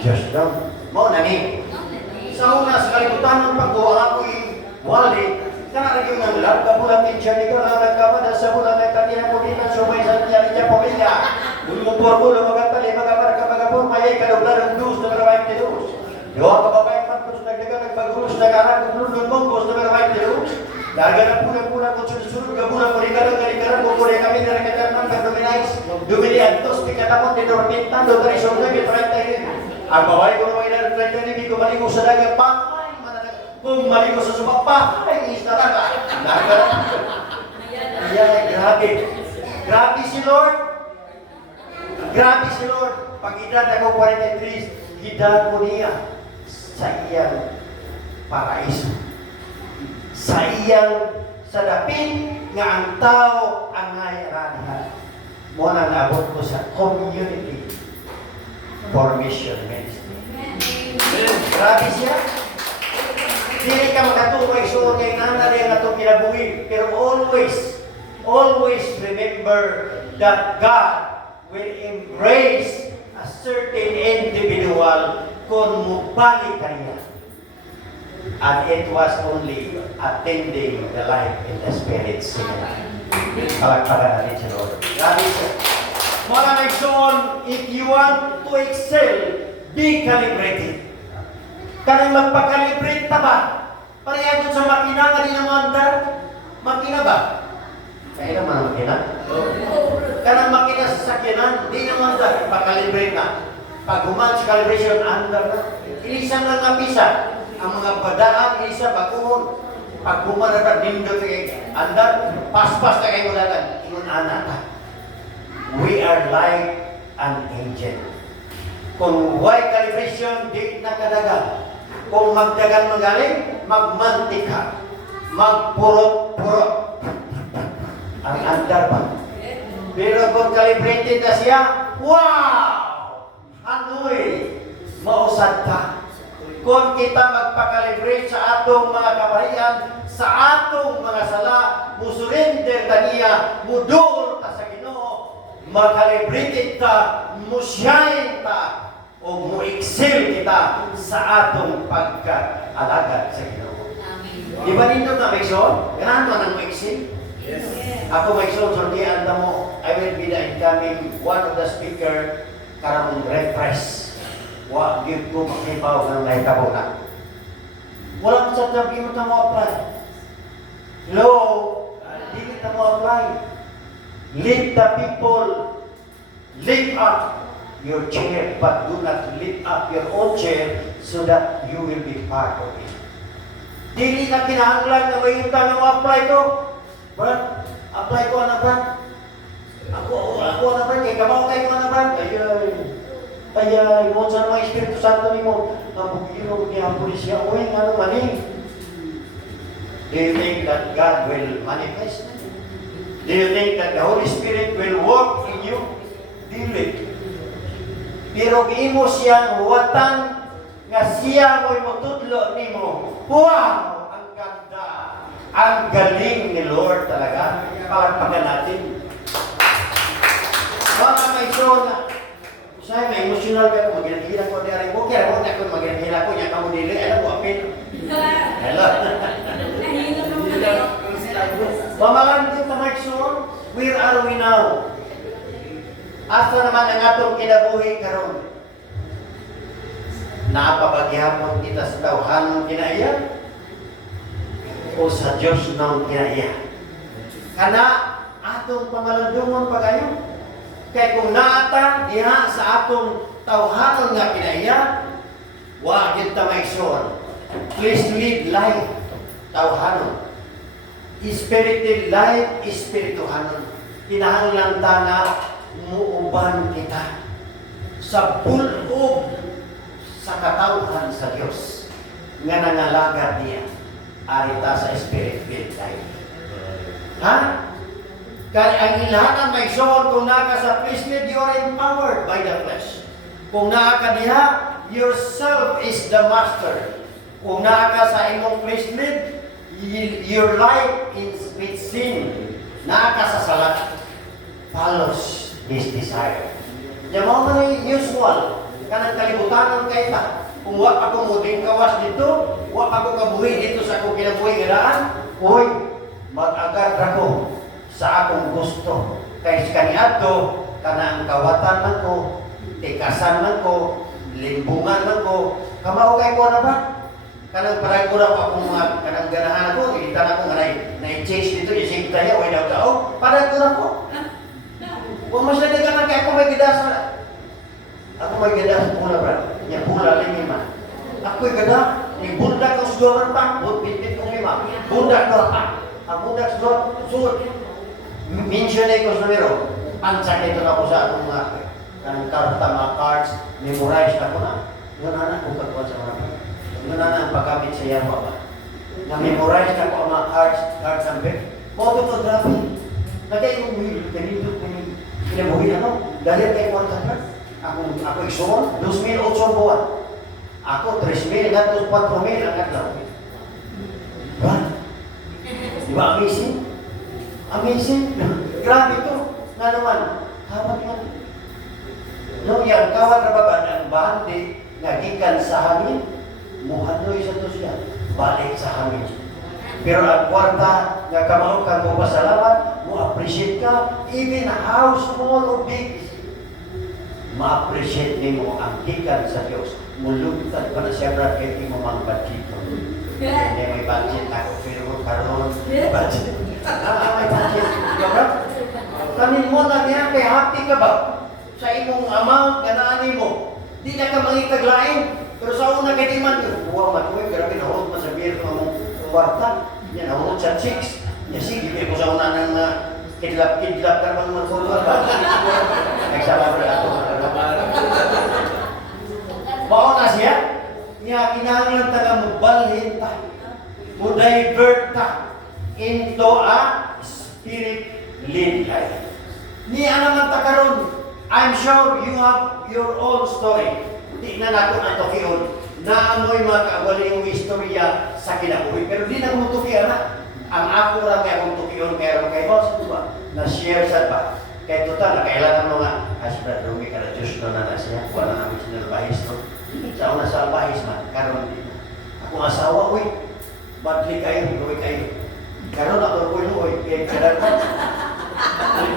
Diyos lang. Mo nani. Sa una sa kalibutanon pagkuha ako i-wali. Kana rin yung nanglap. Kabulang teacher ni ko na nagkamada sa bulan ng kanina po dito. Sumay sa nangyari niya pamilya. Lumupor ko, lumagatali, magkaparagkapagapor. Mayay kaduglan ng dus na maramay tidus. Yawa kababayang pantos nagdaga nagpagulus na karang kumulun mong na maramay tidus. Daga na pulang-pulang kung sunod-sunod, gabulang kurikarang, kukuri kami na nagkakarang dominais. Dumili antos, pikatamon, dinurmintan, dotari sunod, bitrenta yun. Ang babae ko naman inartrenta yun, hindi ko maligo sa daga, pakay, kung maligo sa sumakpa, ay is talaga. Ayan, grabe. Grabe si Lord. Grabe si Lord. Pag edad ako 43, edad ko niya sa iyang paraiso. Sa iyang sa dapit nga ang tao ang ngayaranihan. Mo na naabot ko sa community formation ministry. Grabe siya. Dili ka makatukoy so kay nana rin na itong kinabuhi. Pero always remember that God will embrace a certain individual kung mubalik ka niya. And it was only attending the life in the Spirit seminar. Palagpagan natin si Lord. Grabe siya. Mga nagsoon, if you want to excel, be calibrated. Kanang magpa-calibrate ta ba? Pareha doon sa makina nga din ang mandar. Makina ba? Kaya naman ang makina? Kanang makina sa sakyanan, di naman mandar. Pa-calibrate na. Pag human sa calibration, andar na. Ilisan lang ang pisa. Ang mga badaan, isa bakuhon. Pag humana na nindot kay andar, pas-pas na kayo dagan. Ingon anak. We are like an angel. Kung why calibration, di nakadagan. Kung magdagan magaling, magmantika. Magpurot-purot. Ang andar ba? Pero kung calibrated na siya, wow! Ano'y mausad ka. Kung kita magpa-calibrate sa atong mga kaparian, sa atong mga sala, musurrender ta niya, mudul ta sa Ginoo, makalibrated ta, musyay ta, o mu-excel kita sa atong pagka-alagad sa Ginoo. Di ba nito na Mekson? Ganaan mo nang mu-excel? Yes. Ako Mekson, sordihan ta mo, I will be the incoming one of the speaker karang refresh. Wa give ko makibaw ng nahitabo na. Walang sa tabi mo na mo apply. Hello? Hindi kita mo apply. Lift the people. Lift up your chair, but do not lift up your own chair so that you will be part of it. Dili na kinahanglan na may utang mo apply ko. Brad, apply ko na Brad. Ako na Brad, kay kabaw kayo na Brad. Kaya, mo sa mga Espiritu Santo ni mo, mabugin mo niya ang pulisya, uy, ano mali? Do you think that God will manifest? Do you think that the Holy Spirit will work in you? Dili. Pero giimo siyang watan nga siya mo'y matudlo nimo. Wow! Ang ganda! Ang galing ni Lord talaga. Palagpagan natin. Mga may show na, saya may emotional ka kung mag-inahila ko di ko. Kaya mo na kung mag-inahila ko, niya ka mo dili. Alam mo, apin. Hello. Mamalan din na may show, where are we now? Asa naman ang atong kinabuhi karon? Napapaghihapon kita sa tawhanong kinaiya o sa Diyos ng kinaiya? Kana atong pamalandungon pagayon. Kaya kung naata diha sa atong tawhanon nga kinaiya, wa gyud ta maigsoon. Please live life tawhanon. Spiritual life, espirituhanon. Kinahanglan ta nga muuban kita sa bulog sa katawhan sa Dios nga nangalagad niya arita sa spirit-filled life. Ha? Kaya ang ilahan may shown kung naka sa priesthood, you are empowered by the flesh. Kung naka diha, yourself is the master. Kung naka sa imong priesthood, your life is with sin. Naka sa salat, follows his desire. Yung mga usual, kanang kalibutanan kay ta. Kung wa ako muding kawas dito, wa ako kabuhi dito sa akong kinabuhi gadaan, hoy, mag-agad ako sa akong gusto. Kay kaniadto, kana ang kawatan nako, tikasan nako, limbungan nako, kamao kay ko na ba? Kanang parang ko na akong mga kanang ganahan ako, itan ako nga na-change dito, isip tayo, way daw tao, parang ko na ko. Kung mas nagdagan kay ako may gidasa. Ako may gidasa pula bra. Yang pula lima. Ako'y gada, ni bundak ang sudoran pa, bit-bit kong lima. Bundak ko pa. Ang bundak sudoran, mention ko sa numero. Pansak ito na ko sa atong mga karta, mga cards, memorize na ko na. Yun na kung kagawad sa mga. Yun na ang pagkabit sa yawa ba. Na-memorize na ko ang mga cards and bit. Photography. Lagay yung wheel, ganito, kinabuhi ano? Dahil kay Juan Carlos, ako isuon, 2,008 buwan. Ako, 3,000, hanggang 4,000 ang katlaw. Diba? Diba amazing? Amazing? Grabe ito. Nga naman, kawat yan. No, yan, kawat na ba ang bandi nga gikan sa hangin, muhanoy sa to siya, balik sa hangin. Pero ang kwarta nga kamao kang mo pasalamat, mo appreciate ka, even how small or big, ma-appreciate nimo ang gikan sa Dios. Mulugtad pa na siya brad kay imo mang budget. Hindi may budget ako pero karon budget. May budget. Diba? Kanin mo na niya kay happy ka ba sa imong amount nga naa nimo. Di na ka mangitaglain. Pero sa una kay di man, buwa matuwi, pero pinahulog man sa biro ng kwarta. Yan, nahulog sa chicks. Yan, sige, ko sa una ng kidlap ka bang magkulog ba? Nagsama rin ako. Baon na siya. Nga, kinahanglan taga mo balhin ta. Mo divert ta into a spirit-led life. Niya naman ta karon. I'm sure you have your own story. Di na nato ang tukiyon na amoy makawali yung istorya sa kinabuhi. Pero di na kong tukiyon na. Ang ako lang kaya kong tukiyon kaya kay boss, ito ba? Na-share sa ba? Kaya total, nakailangan mo nga, Brad Rumi, kada Diyos na siya. Wala namin sinalbahis, no? Sa una sa albahis man, karon di na. Akong asawa, uy, badli kayo, luwi kayo. Karon ako, uy, kaya kada ko.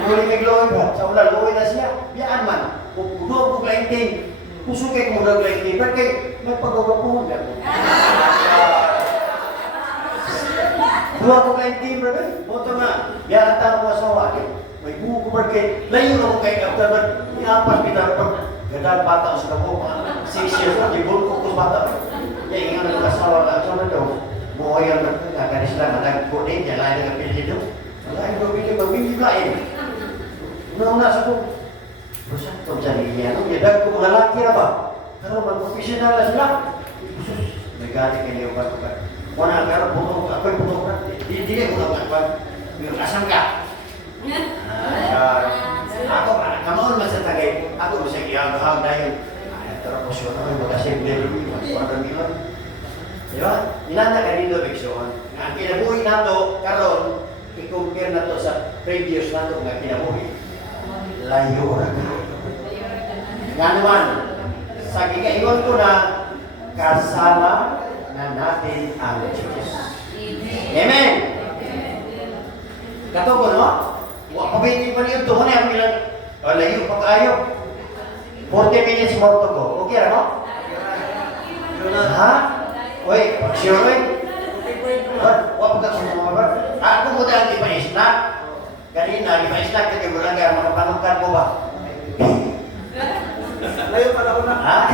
Luwi kay luwi ba? Sa una, luwi na siya. Biyaan man, puno ko klainting. Puso kay kung nag-klainting, ba't kay nagpagawa po mo gano'n? Dua ko klainting, brother. Boto nga, biyaan tanong ko asawa. May buho ko ba kay, layo na ko kay after that, iapas pinarapag. Gadang bata sa kabo, 6 years old, ibon ko kung bata. Kaya nga nag-asawa na, so na daw, buhay ang nagkakanis lang, nag-kunin, niya lain ng apelido. Lain ko pili, magbili lain. Una-una sa ko, Rosa, kung saan niya, no? Yadag ko mga laki na ba? Pero mag-professional na sila. May gali kayo yung bato ka. Wana, pero puto, ako'y puto ka. Hindi ko na magpag. Asam ka? Ako, kamaon man sa tagay. Ako, sa iyang-hang na yun. Tapos yun, ako yung mag-assembly. Di ba? Inana ka dito, Bikson. Ang kinabuhi nato, karon i-compare nato sa previous nato nga kinabuhi. Layo ra ka. Nga naman, sa gigaingon ko na, kasama na natin ang Diyos. Amen! Kato ko, no? Huwag pabitin pa niyo ito. Ano yung bilang, layo pa kayo. 40 minutes more to go. Okay, ano? Ha? Uy, sure, uy. Huwag ka sumama. Ako mo dahil di pa isnak. Kanina, di pa isnak. Kasi wala ka, makapanungkan mo ba? Layo pala ko na. Ha?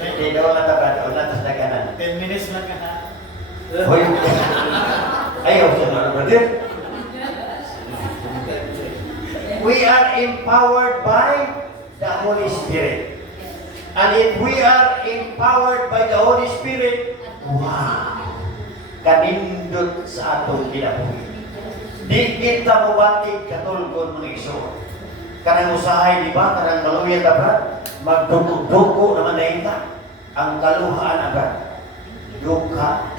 Hindi, doon na tabrado. Doon na tas naganan. 10 minutes lang ka ha. Uy. Ayaw, siya brother. We are empowered by the Holy Spirit. And if we are empowered by the Holy Spirit, wow! Kanindot sa atong kinabuhi. Di kita mo batig katulgon mga iso. Kanang usahay, di ba? Kanang maluya na ba? Magduko naman na ita. Ang kaluhaan agad. Duka.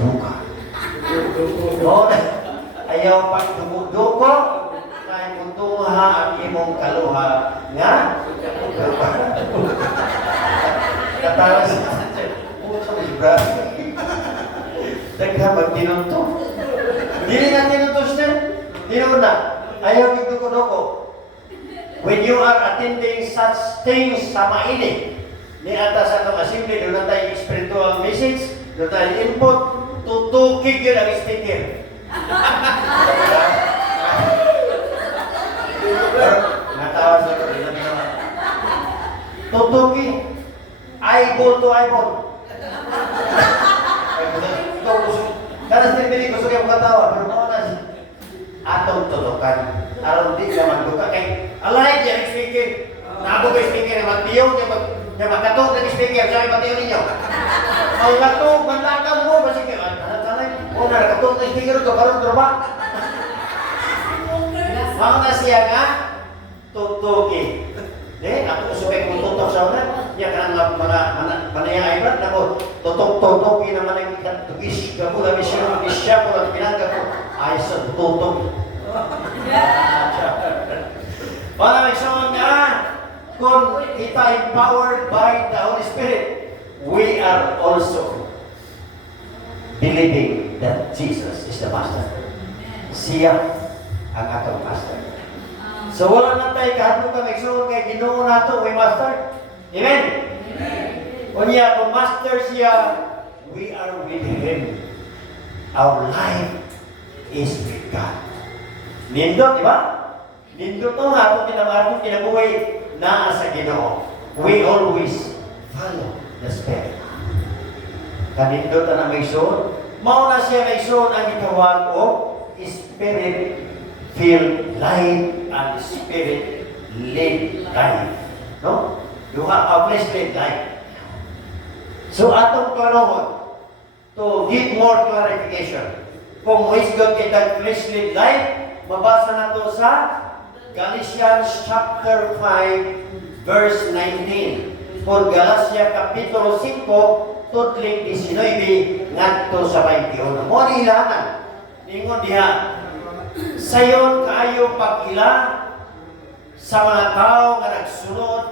No? Ayaw pagduko-duko. Kaya kung tunga ang imong kaluha nga. Katawa sa puto ni brother. Dagha magtinunto. Dili na tinunto siya. Dili na. Ayaw pagduko-duko. When you are attending such things sa mainit, ni atas atong assembly, doon na tayo spiritual message, doon tayo input, tutukig yun ang speaker. Natawa sa ito, ilan naman. Tutukig, eyeball to eyeball. Ito, kanas nilibili, gusto kayo makatawa, pero mga na atong tutukan. Aron di ka magduka kay alay diyan speaker. Nabo kay speaker na magtiyo kay magkatog ng speaker sa patiyo ninyo. Ang katog manlakaw mo basi kay tanay. O na katog ng speaker ko karon troba. Mao na siya nga tutuki. Ako usapay kung tutok sa una. Niya kanang mga manaya ibrat nako tutok-tutoki naman ang tugis gabo la misya ko lang pinangga ko ay sa tutok. Para may song nga, kung kita empowered by the Holy Spirit, we are also believing that Jesus is the Master. Siya ang atong Master. So wala na tayo kahapon ka may song kay Ginoo nato, may Master. Amen? Kunya, kung Master siya, we are with Him. Our life is with God. Nindot, di ba? Nindot to nga itong kinamarong kinabuhay na sa Ginoo. We always follow the Spirit. Kanindot na may son. Mao na siya may son ang itawag o Spirit-filled life and Spirit-led life. No? Duha a fleshly life. So atong klarohon to give more clarification. Kung wisdom kitang fleshly life, mabasa na to sa Galatians chapter 5 verse 19. For Galatia kapitulo 5 tutling 19 ngadto sa 21. Mo ni ilahan. Ingon diha. Sayon kaayo pag-ila sa mga tao nga nagsunod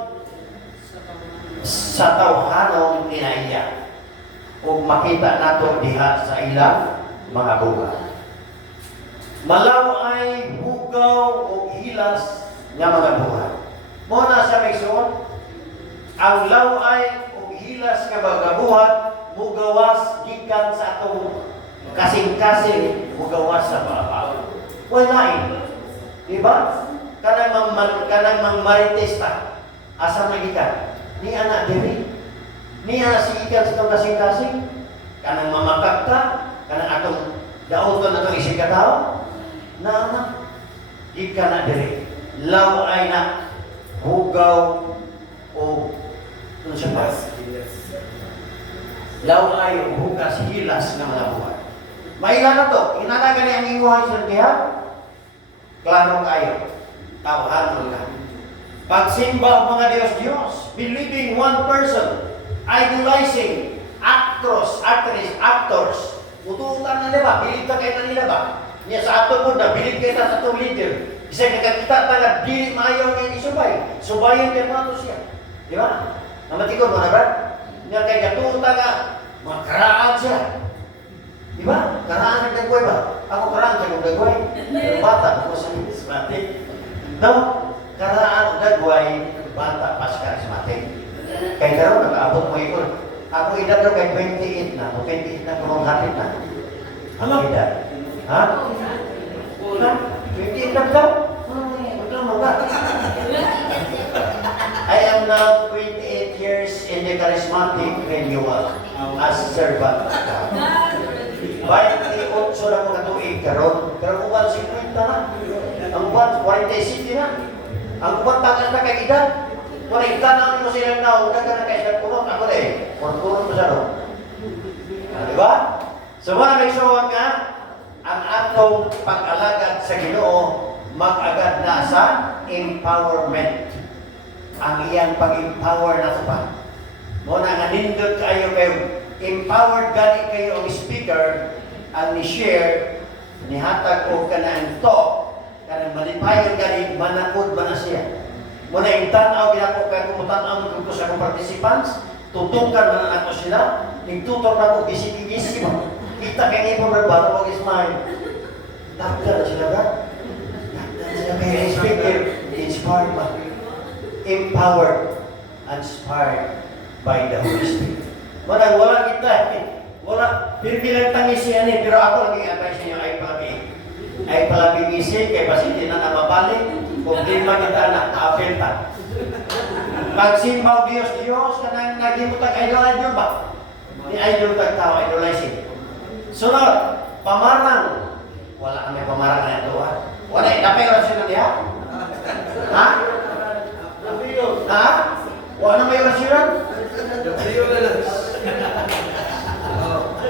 sa tawhanong kinaiya. Ug makita nato diha sa ilang mga buhat. Malaw ay hugaw o hilas nga mga buhat. Muna sa Mekson, ang laway o hilas nga mga buhat mugawas gikan sa atong kasing-kasing mugawas sa babaw. Wala diba? Kanang mang maritista asa nagikan? Ni anak diri. Ni anak si ikan sa itong kasing-kasing. Kanang mamakakta, kanang atong daoton na itong isig katao. Na ika na dire law ay na hugaw o ano siya ba? Law ay hugas hilas ng mga buhay. Mailan na to, inalaga niya ang imuhay sa diha. Klaro kayo, tawahan mo ka. Pagsimba ang mga Diyos, believing one person, idolizing, actors. Ututan na ba? Bilig ka kayo na nila ba? Niya sa ato mo na, bilig kayo sa atong leader. Isa kakakita talaga, di maayaw niya isubay. Subayin kayo mga to siya. Di ba? Namatikod mo na ba? Niya kayo katuta nga, makaraan siya. Di ba? Karaan ng dagway ba? Ako karaan siya ng dagway. Bata ako sa charismatic. No? Karaan ng dagway, bata pas charismatic. Kaya karoon, nag-aabot mo ikon. Ako edad na kay 28 na. 28 na kumang hapit na. Ang edad. Ha? 28 na ka? Wala mo ba? I am now 28 years in the charismatic renewal as servant of God. 28 na ko katuig karon. Pero kung 50 na. Ang 47 na. Ang takas na kay edad. Kung ikanaw mo silang na, huwag ka na kayo sa punong. Ako na eh. Punong mo sa ro. Diba? So mga nagsuon nga, ang atong pag-alagad sa Ginoo mag-agad na sa empowerment. Ang iyang pag-empower na ito pa. Muna nga nindot kayo empowered gani kayo ang speaker, ang ni-share, nihatag o ka na ang talk, kanang malipayon gani, manakod ba na siya. Muna yung tanaw, ginako kaya kumutanaw ng ko sa akong participants, tutungkan na na ako sila, nagtutok na ako, gisi-gisi mo. Kita kayo po na ba, huwag ismay. Takda sila ba? Takda sila kaya speaker, inspired ba? Empowered, inspired by the Holy Spirit. Muna, wala kita, wala, pinipilang tangis siya ni, pero ako nag-iatay siya niya ay palagi isi, kaya pasiti na nababalik, problema kita na, naapenta. Pagsimbaw Diyos, kanang nagimutang idol ba? Ni idol kag tao, idolizing. Sunod, pamarang. Wala kami pamarang na ito, ha? Wala, napayos sila niya. Ha? Ha? Wala may orasyon?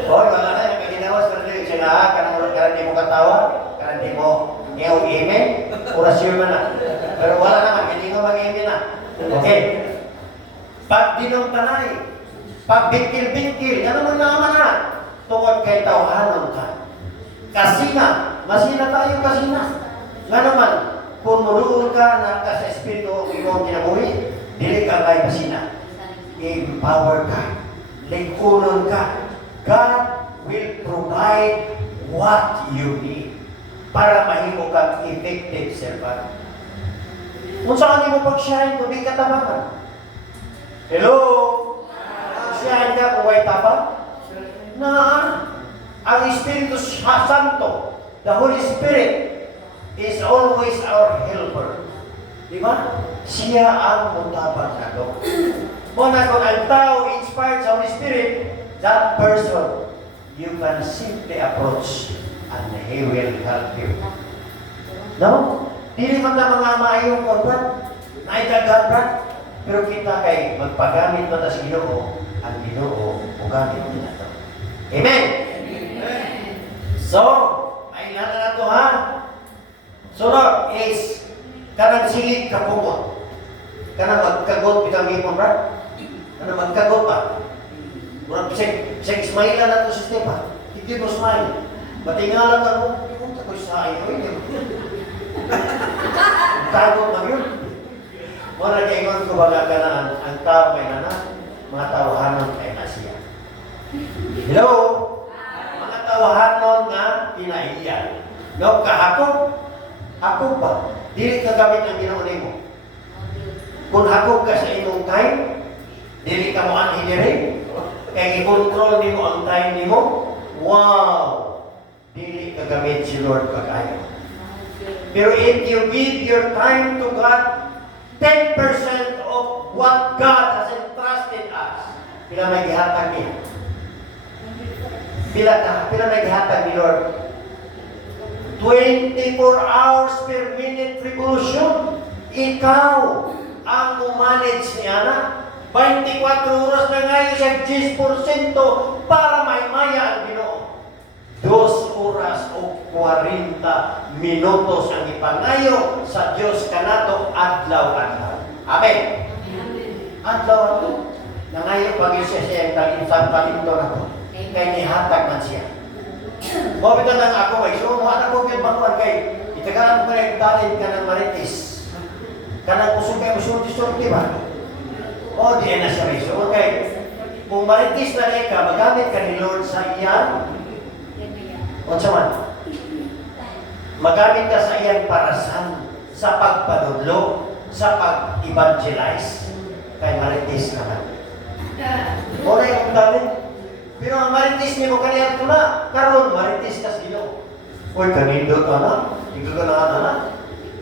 Hoy, wala na, nagkaginawas ka rin sila, kanang di mo katawa, kanang di mo email, orasyon man na. Pero wala naman, hindi mo mag-email na. Okay. Pag dinong tanay, pag bingkil-bingkil, ano mo naman na? Tungkol kay tawahanon ka. Kasina, masina tayo kasina. Nga naman, kung muruon ka na ka sa espiritu ikaw kinabuhi, dili ka kay kasina. Empower ka. Lingkunon ka. God will provide what you need para mahimo kang effective servant. Kung saan mo pag-shine, kung di ka tabangan. Hello? Shine ka kung may tabang? Na ang Espiritu Santo, the Holy Spirit, is always our helper. Di ba? Siya ang mutabang na ito. Muna kung ang tao inspired sa Holy Spirit, that person, you can simply approach and He will help you. No? Dili man na mga maayong korban, naitagabran, pero kita kay magpagamit na sa Ginoo, ang Ginoo, ugamit nila ito. Amen? So, ay na ito ha? Sunod is, kanang silig kapungot. Kanang magkagot, bitang ipon, brad? Kanang magkagot pa? Murag smile na ito si Stepa. Hindi mo smile. Matingalan ka mo, pumunta ko sa iyo. Tagot na yun. Muna kaingon ko baga ka na ang tao kay nana, mga tawahanon kay na siya. Hello? Mga tawahanon nga pinaiyan. No, kahakot. Hakot ba? Dili ka gamit ang ginaunay mo. Kung hakot ka sa imong time, dili ka mo ang hinirin. Kaya i-control ni mo ang time ni mo. Wow! Dili ka gamit si Lord kagayo. Pero if you give your time to God, 10% of what God has entrusted us, pila may gihatag niya? Pila may gihatag ni Lord? 24 hours per minute revolution. Ikaw ang umanage niya na. 24 oras na ngayon siya 10% para maimaya ang Ginoo. 2 oras o 40 minutos ang ipangayo sa Diyos kanato adlaw-adlaw. Amen. Adlaw-adlaw. Nangayo pag siya siya ang talinsan palinto na to. Kay nihatag man siya. Mabito lang ako ay so wala ko gyud makuan kay itagaan ko na talent ka ng marites. Kanang kusog kay musulti-sulti ba? O di na siya may so kay kung marites na rin ka, magamit ka ni Lord sa iyan. O man, magamit ka sa iyan para sa pagpadudlo, sa pag-evangelize. Kay marites naman. O na yung talent. Pero ang marites niyo mo kaniyang tuna, karon marites ka sa Ginoo. Uy, kanindot ka na. Ikaw ka na na.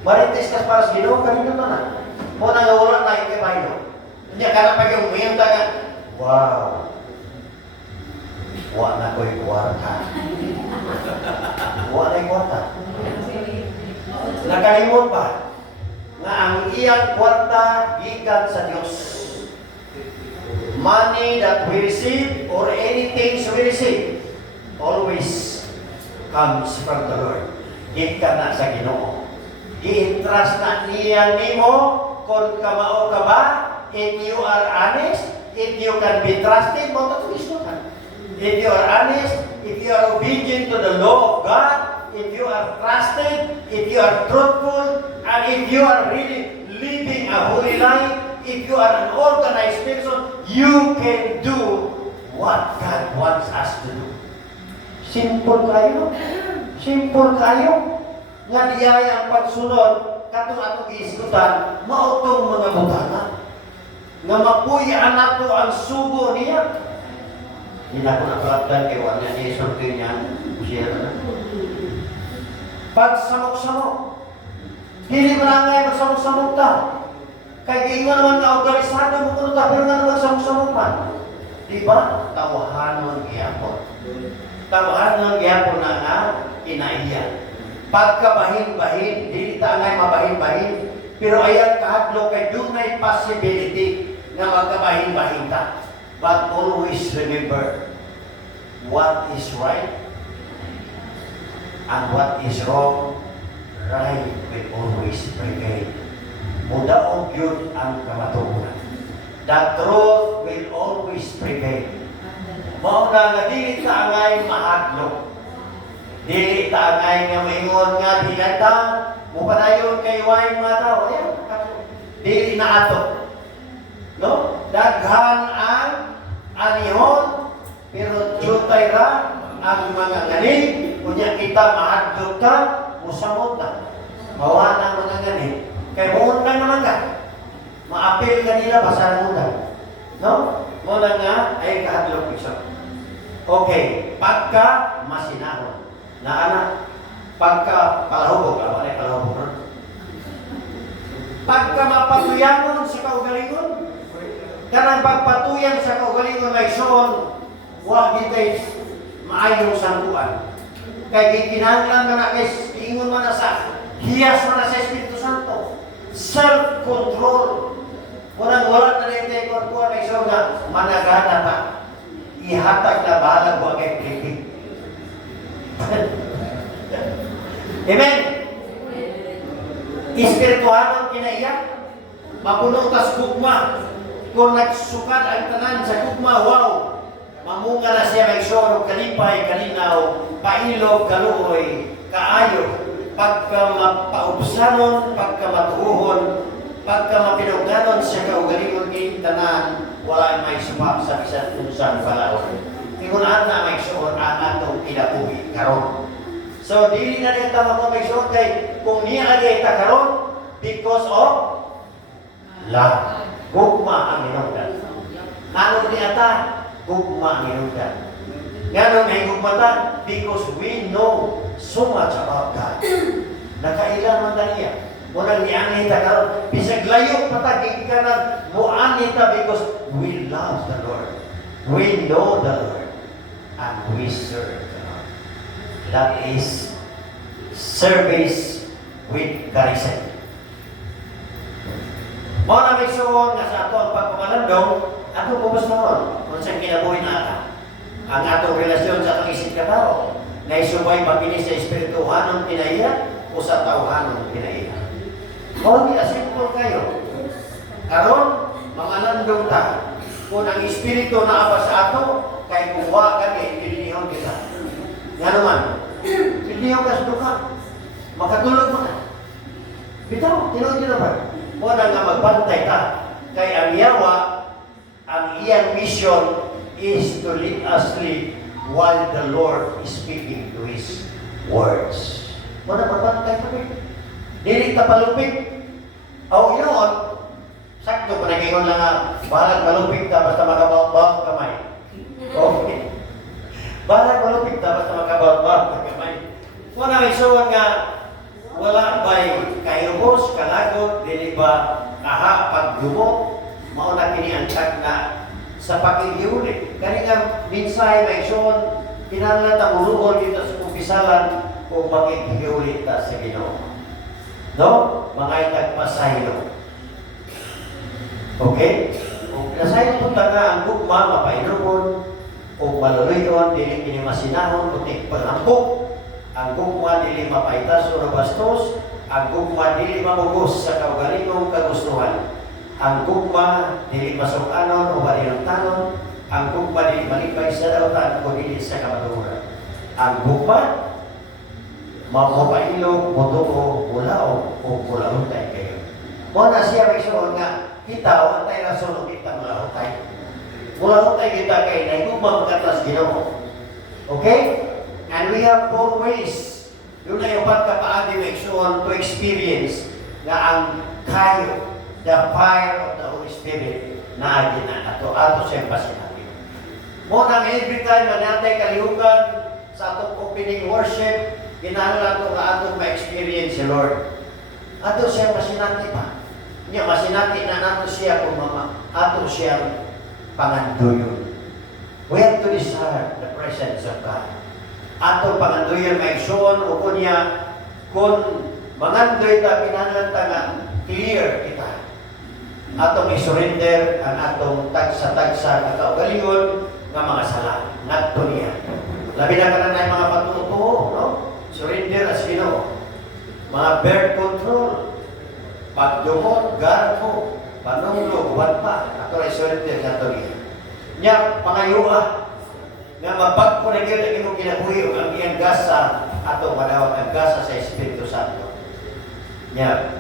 Marites ka para sa Ginoo, kanindot ka na. Muna nga wala na yung kabayo. Hindi, karang pag yung mayong taga, wow. Wala na ko yung kwarta. Wala na yung kwarta. Nakalimot ba? Nga ang iyang kwarta gikan sa Diyos. Money that we receive or anything we receive always comes from the Lord. Gikan na sa Ginoo. I-entrust na niya nimo kung kamao ka ba, if you are honest, if you can be trusted, mo ito isukan. If you are honest, if you are obedient to the law of God, if you are trusted, if you are truthful, and if you are really living a holy life, if you are an organized person, you can do what God wants us to do. Simple kayo. Simple kayo. Nga diyaya ang pagsunod, katong atong giisgutan, mautong mga butana. Nga mapuyan nato ang sugo niya. Hindi na ko nakalagdan kay wala niya isulti niya. Pagsamok-samok. Dili manangay magsamok-samok ta. Kaya ingon naman ka organisado mo kuno ta pero nga magsamok-samok man. Di ba? Tawahanon gyapon. Tawahanon gyapon na nga inaiya. Pagkabahin-bahin, dili ta ngay mabahin-bahin. Pero ayan kahadlo kay dunay possibility na magkabahin-bahin ta. But always remember what is right and what is wrong. Right will always prevail. Mudaog yun ang kamatugunan. The truth will always prevail. Mauna nga dili ta angay mahadlok. Dili ta angay nga maingon nga dinata mo padayon kay way mga tao. Ayan, dili na ato. No? Daghan ang anihon pero jutay ra ang mga ganing kunya kita mahadlok ta musamot na. Mawa na mga ganing kay muon lang naman ka. Maapil ka nila basa ng ulan. No? Muna nga ay kahadlok isa. Okay, pagka masinahon. Na anak, pagka palahubog, alam na palahubog. Pagka mapatuyangon sa kaugalingon, kanang pagpatuyan sa kaugalingon may son, huwag kita'y maayong sangkuan. Kaya gikinahanglan man na kay ingon man na sa hiyas man na sa Espiritu Santo. Self-control. Unang wala na rin tayo kuha na isang na managana pa. Ihatag na bahalag mo kay Pilipin. Amen? Espirituhanon kinaiyak. Mapunong tas gugma. Kung nagsukat ang tanan sa gugma, wow! Mamunga na siya may soro, kalipay, kalinaw, pailog, kaluoy, kaayo. Pagka mapaubsanon, pagka matuhon, pagka mapinuganon siya kaugalingon kayong tanan, wala may sumak sa isang unsang palaon. Tingunaan na may suon ang atong inabuhi karon. So, dili na niya tama ko may suon kay kung niya ay karon because of love. Gugma ang inungdan. Ano niya ta? Gugma ang inungdan. Ngano may gugma ta? Because we know so much about God. Nakailan man niya. Munang niangay ta karon, bisag layo patagig ka na muani ta because we love the Lord. We know the Lord and we serve the Lord. That is service with charisma. Mao na may suon nga sa ato ang pagpamalandong, ato bubos noon kung saan kinabuhi na ata. Ang atong relasyon sa atong isip katao na isubay pagpinis sa espirituhanong pinaiya o sa tawhanong pinaiya. Mao ni simple kayo. Karon, mamalandong ta. kung ang Espiritu na aba sa ato, kay kuwa ka kay pinihon kita. Nga naman, pinihon ka sa duka, makatulog mo ka. Bitaw, tinawag nyo naman. Muna nga magbantay ka, kay ang yawa, ang iyang mission is to lead us sleep while the Lord is speaking to His words. Muna magbantay ka, dili ka palupit. O yun, sakto, panagingon lang nga, bahalag malupit ka, basta makabawag-bawag kamay. Okay. Bahalag malupit ka, basta makabawag-bawag kamay. Muna may suwan nga, wala ba'y kayubos, kalagot, dili ba kaha, pagdumot, mauna kini ang tag na sa pag-iulit. Kani nga, minsay may suwan, kinahanglan ang uluhon dito sa kumpisalan kung mag-iulit ta sa Ginoo. No? Mga itagpasaylo. Okay? Kung nasaylo po nga ang gugma, mapainuon, o maluluyon, dili kini masinahon, o tigpalampok, ang gugma dili mapaitas o nabastos, ang gugma dili mamugos sa kaugalingong kagustuhan. Ang gugma dili masukanon o malinantanon, ang gugma dili malipay sa dautan o dili sa kamaturan. Ang gugma mapapailog, motuo, mulaog, o mulautay kayo. Muna siya may suon nga, kita, wantay na sunod kita mulautay. Mulautay kita kay naigumang katas Ginoo. Okay? And we have 4 ways. Yun na yung pagkapaadi may suon to experience na ang kayo, the fire of the Holy Spirit na agin na ato siyempre sinabi. Muna every time na natay kalihugan sa atong opening worship, kinahanglan ko nga atong ma-experience si Lord. Ato siya masinati pa. Niya masinati na nato siya kung ato siya panganduyon. We have to desire the presence of God. Ato panganduyon maigsuon o kunya kung mangandoy ta kinahanglan ta nga clear kita. Atong i-surrender ang atong tagsa-tagsa nga kaugalingon nga mga sala. Ngadto niya. Labi na ka na mga patutuo, no? Surrender as Ginoo. Mga birth control, pagdumot, garpo, panunglo, buwan pa. Ato ay surrender na ito niya. Niya, pangayuha, nga mapagpo na yun ang imong kinabuhi o ang iyang gasa, ato madawat ang gasa sa Espiritu Santo. Niya,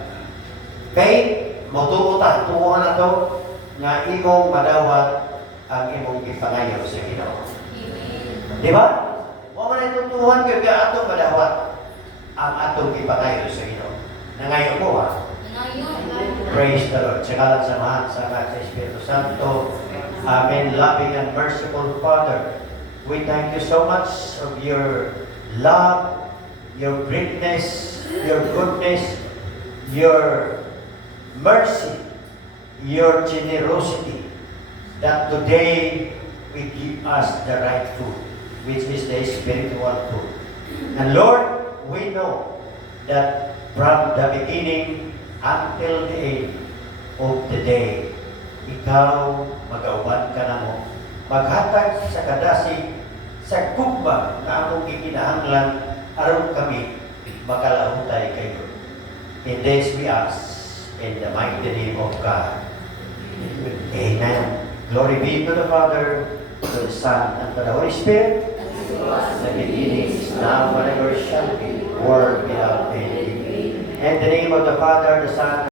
faith, motuuta, tuuhan na ito, nga imong madawat ang imong ipangayo sa Ginoo. Di ba? Huwag man itutuhan kayo kaya atong madawat ang atong ipangayo sa Ginoo. Nangayon mo ha? Praise the Lord. Sa kalan samahan sa anak sa Espiritu Santo. Amen. Loving and merciful Father, we thank you so much of your love, your greatness, your goodness, your mercy, your generosity, that today we give us the right food, which is the spiritual food. And Lord, we know that from the beginning until the end of the day, ikaw mag-auban ka na mo, maghatag sa kadasig, sa kubba na among ikinahanglan, aron kami makalahutay kayo. In this we ask, in the mighty name of God. Amen. Glory be to the Father, to the Son, and to the Holy Spirit, the beginning is now, whatever shall be, world without end. In the name of the Father, the Son,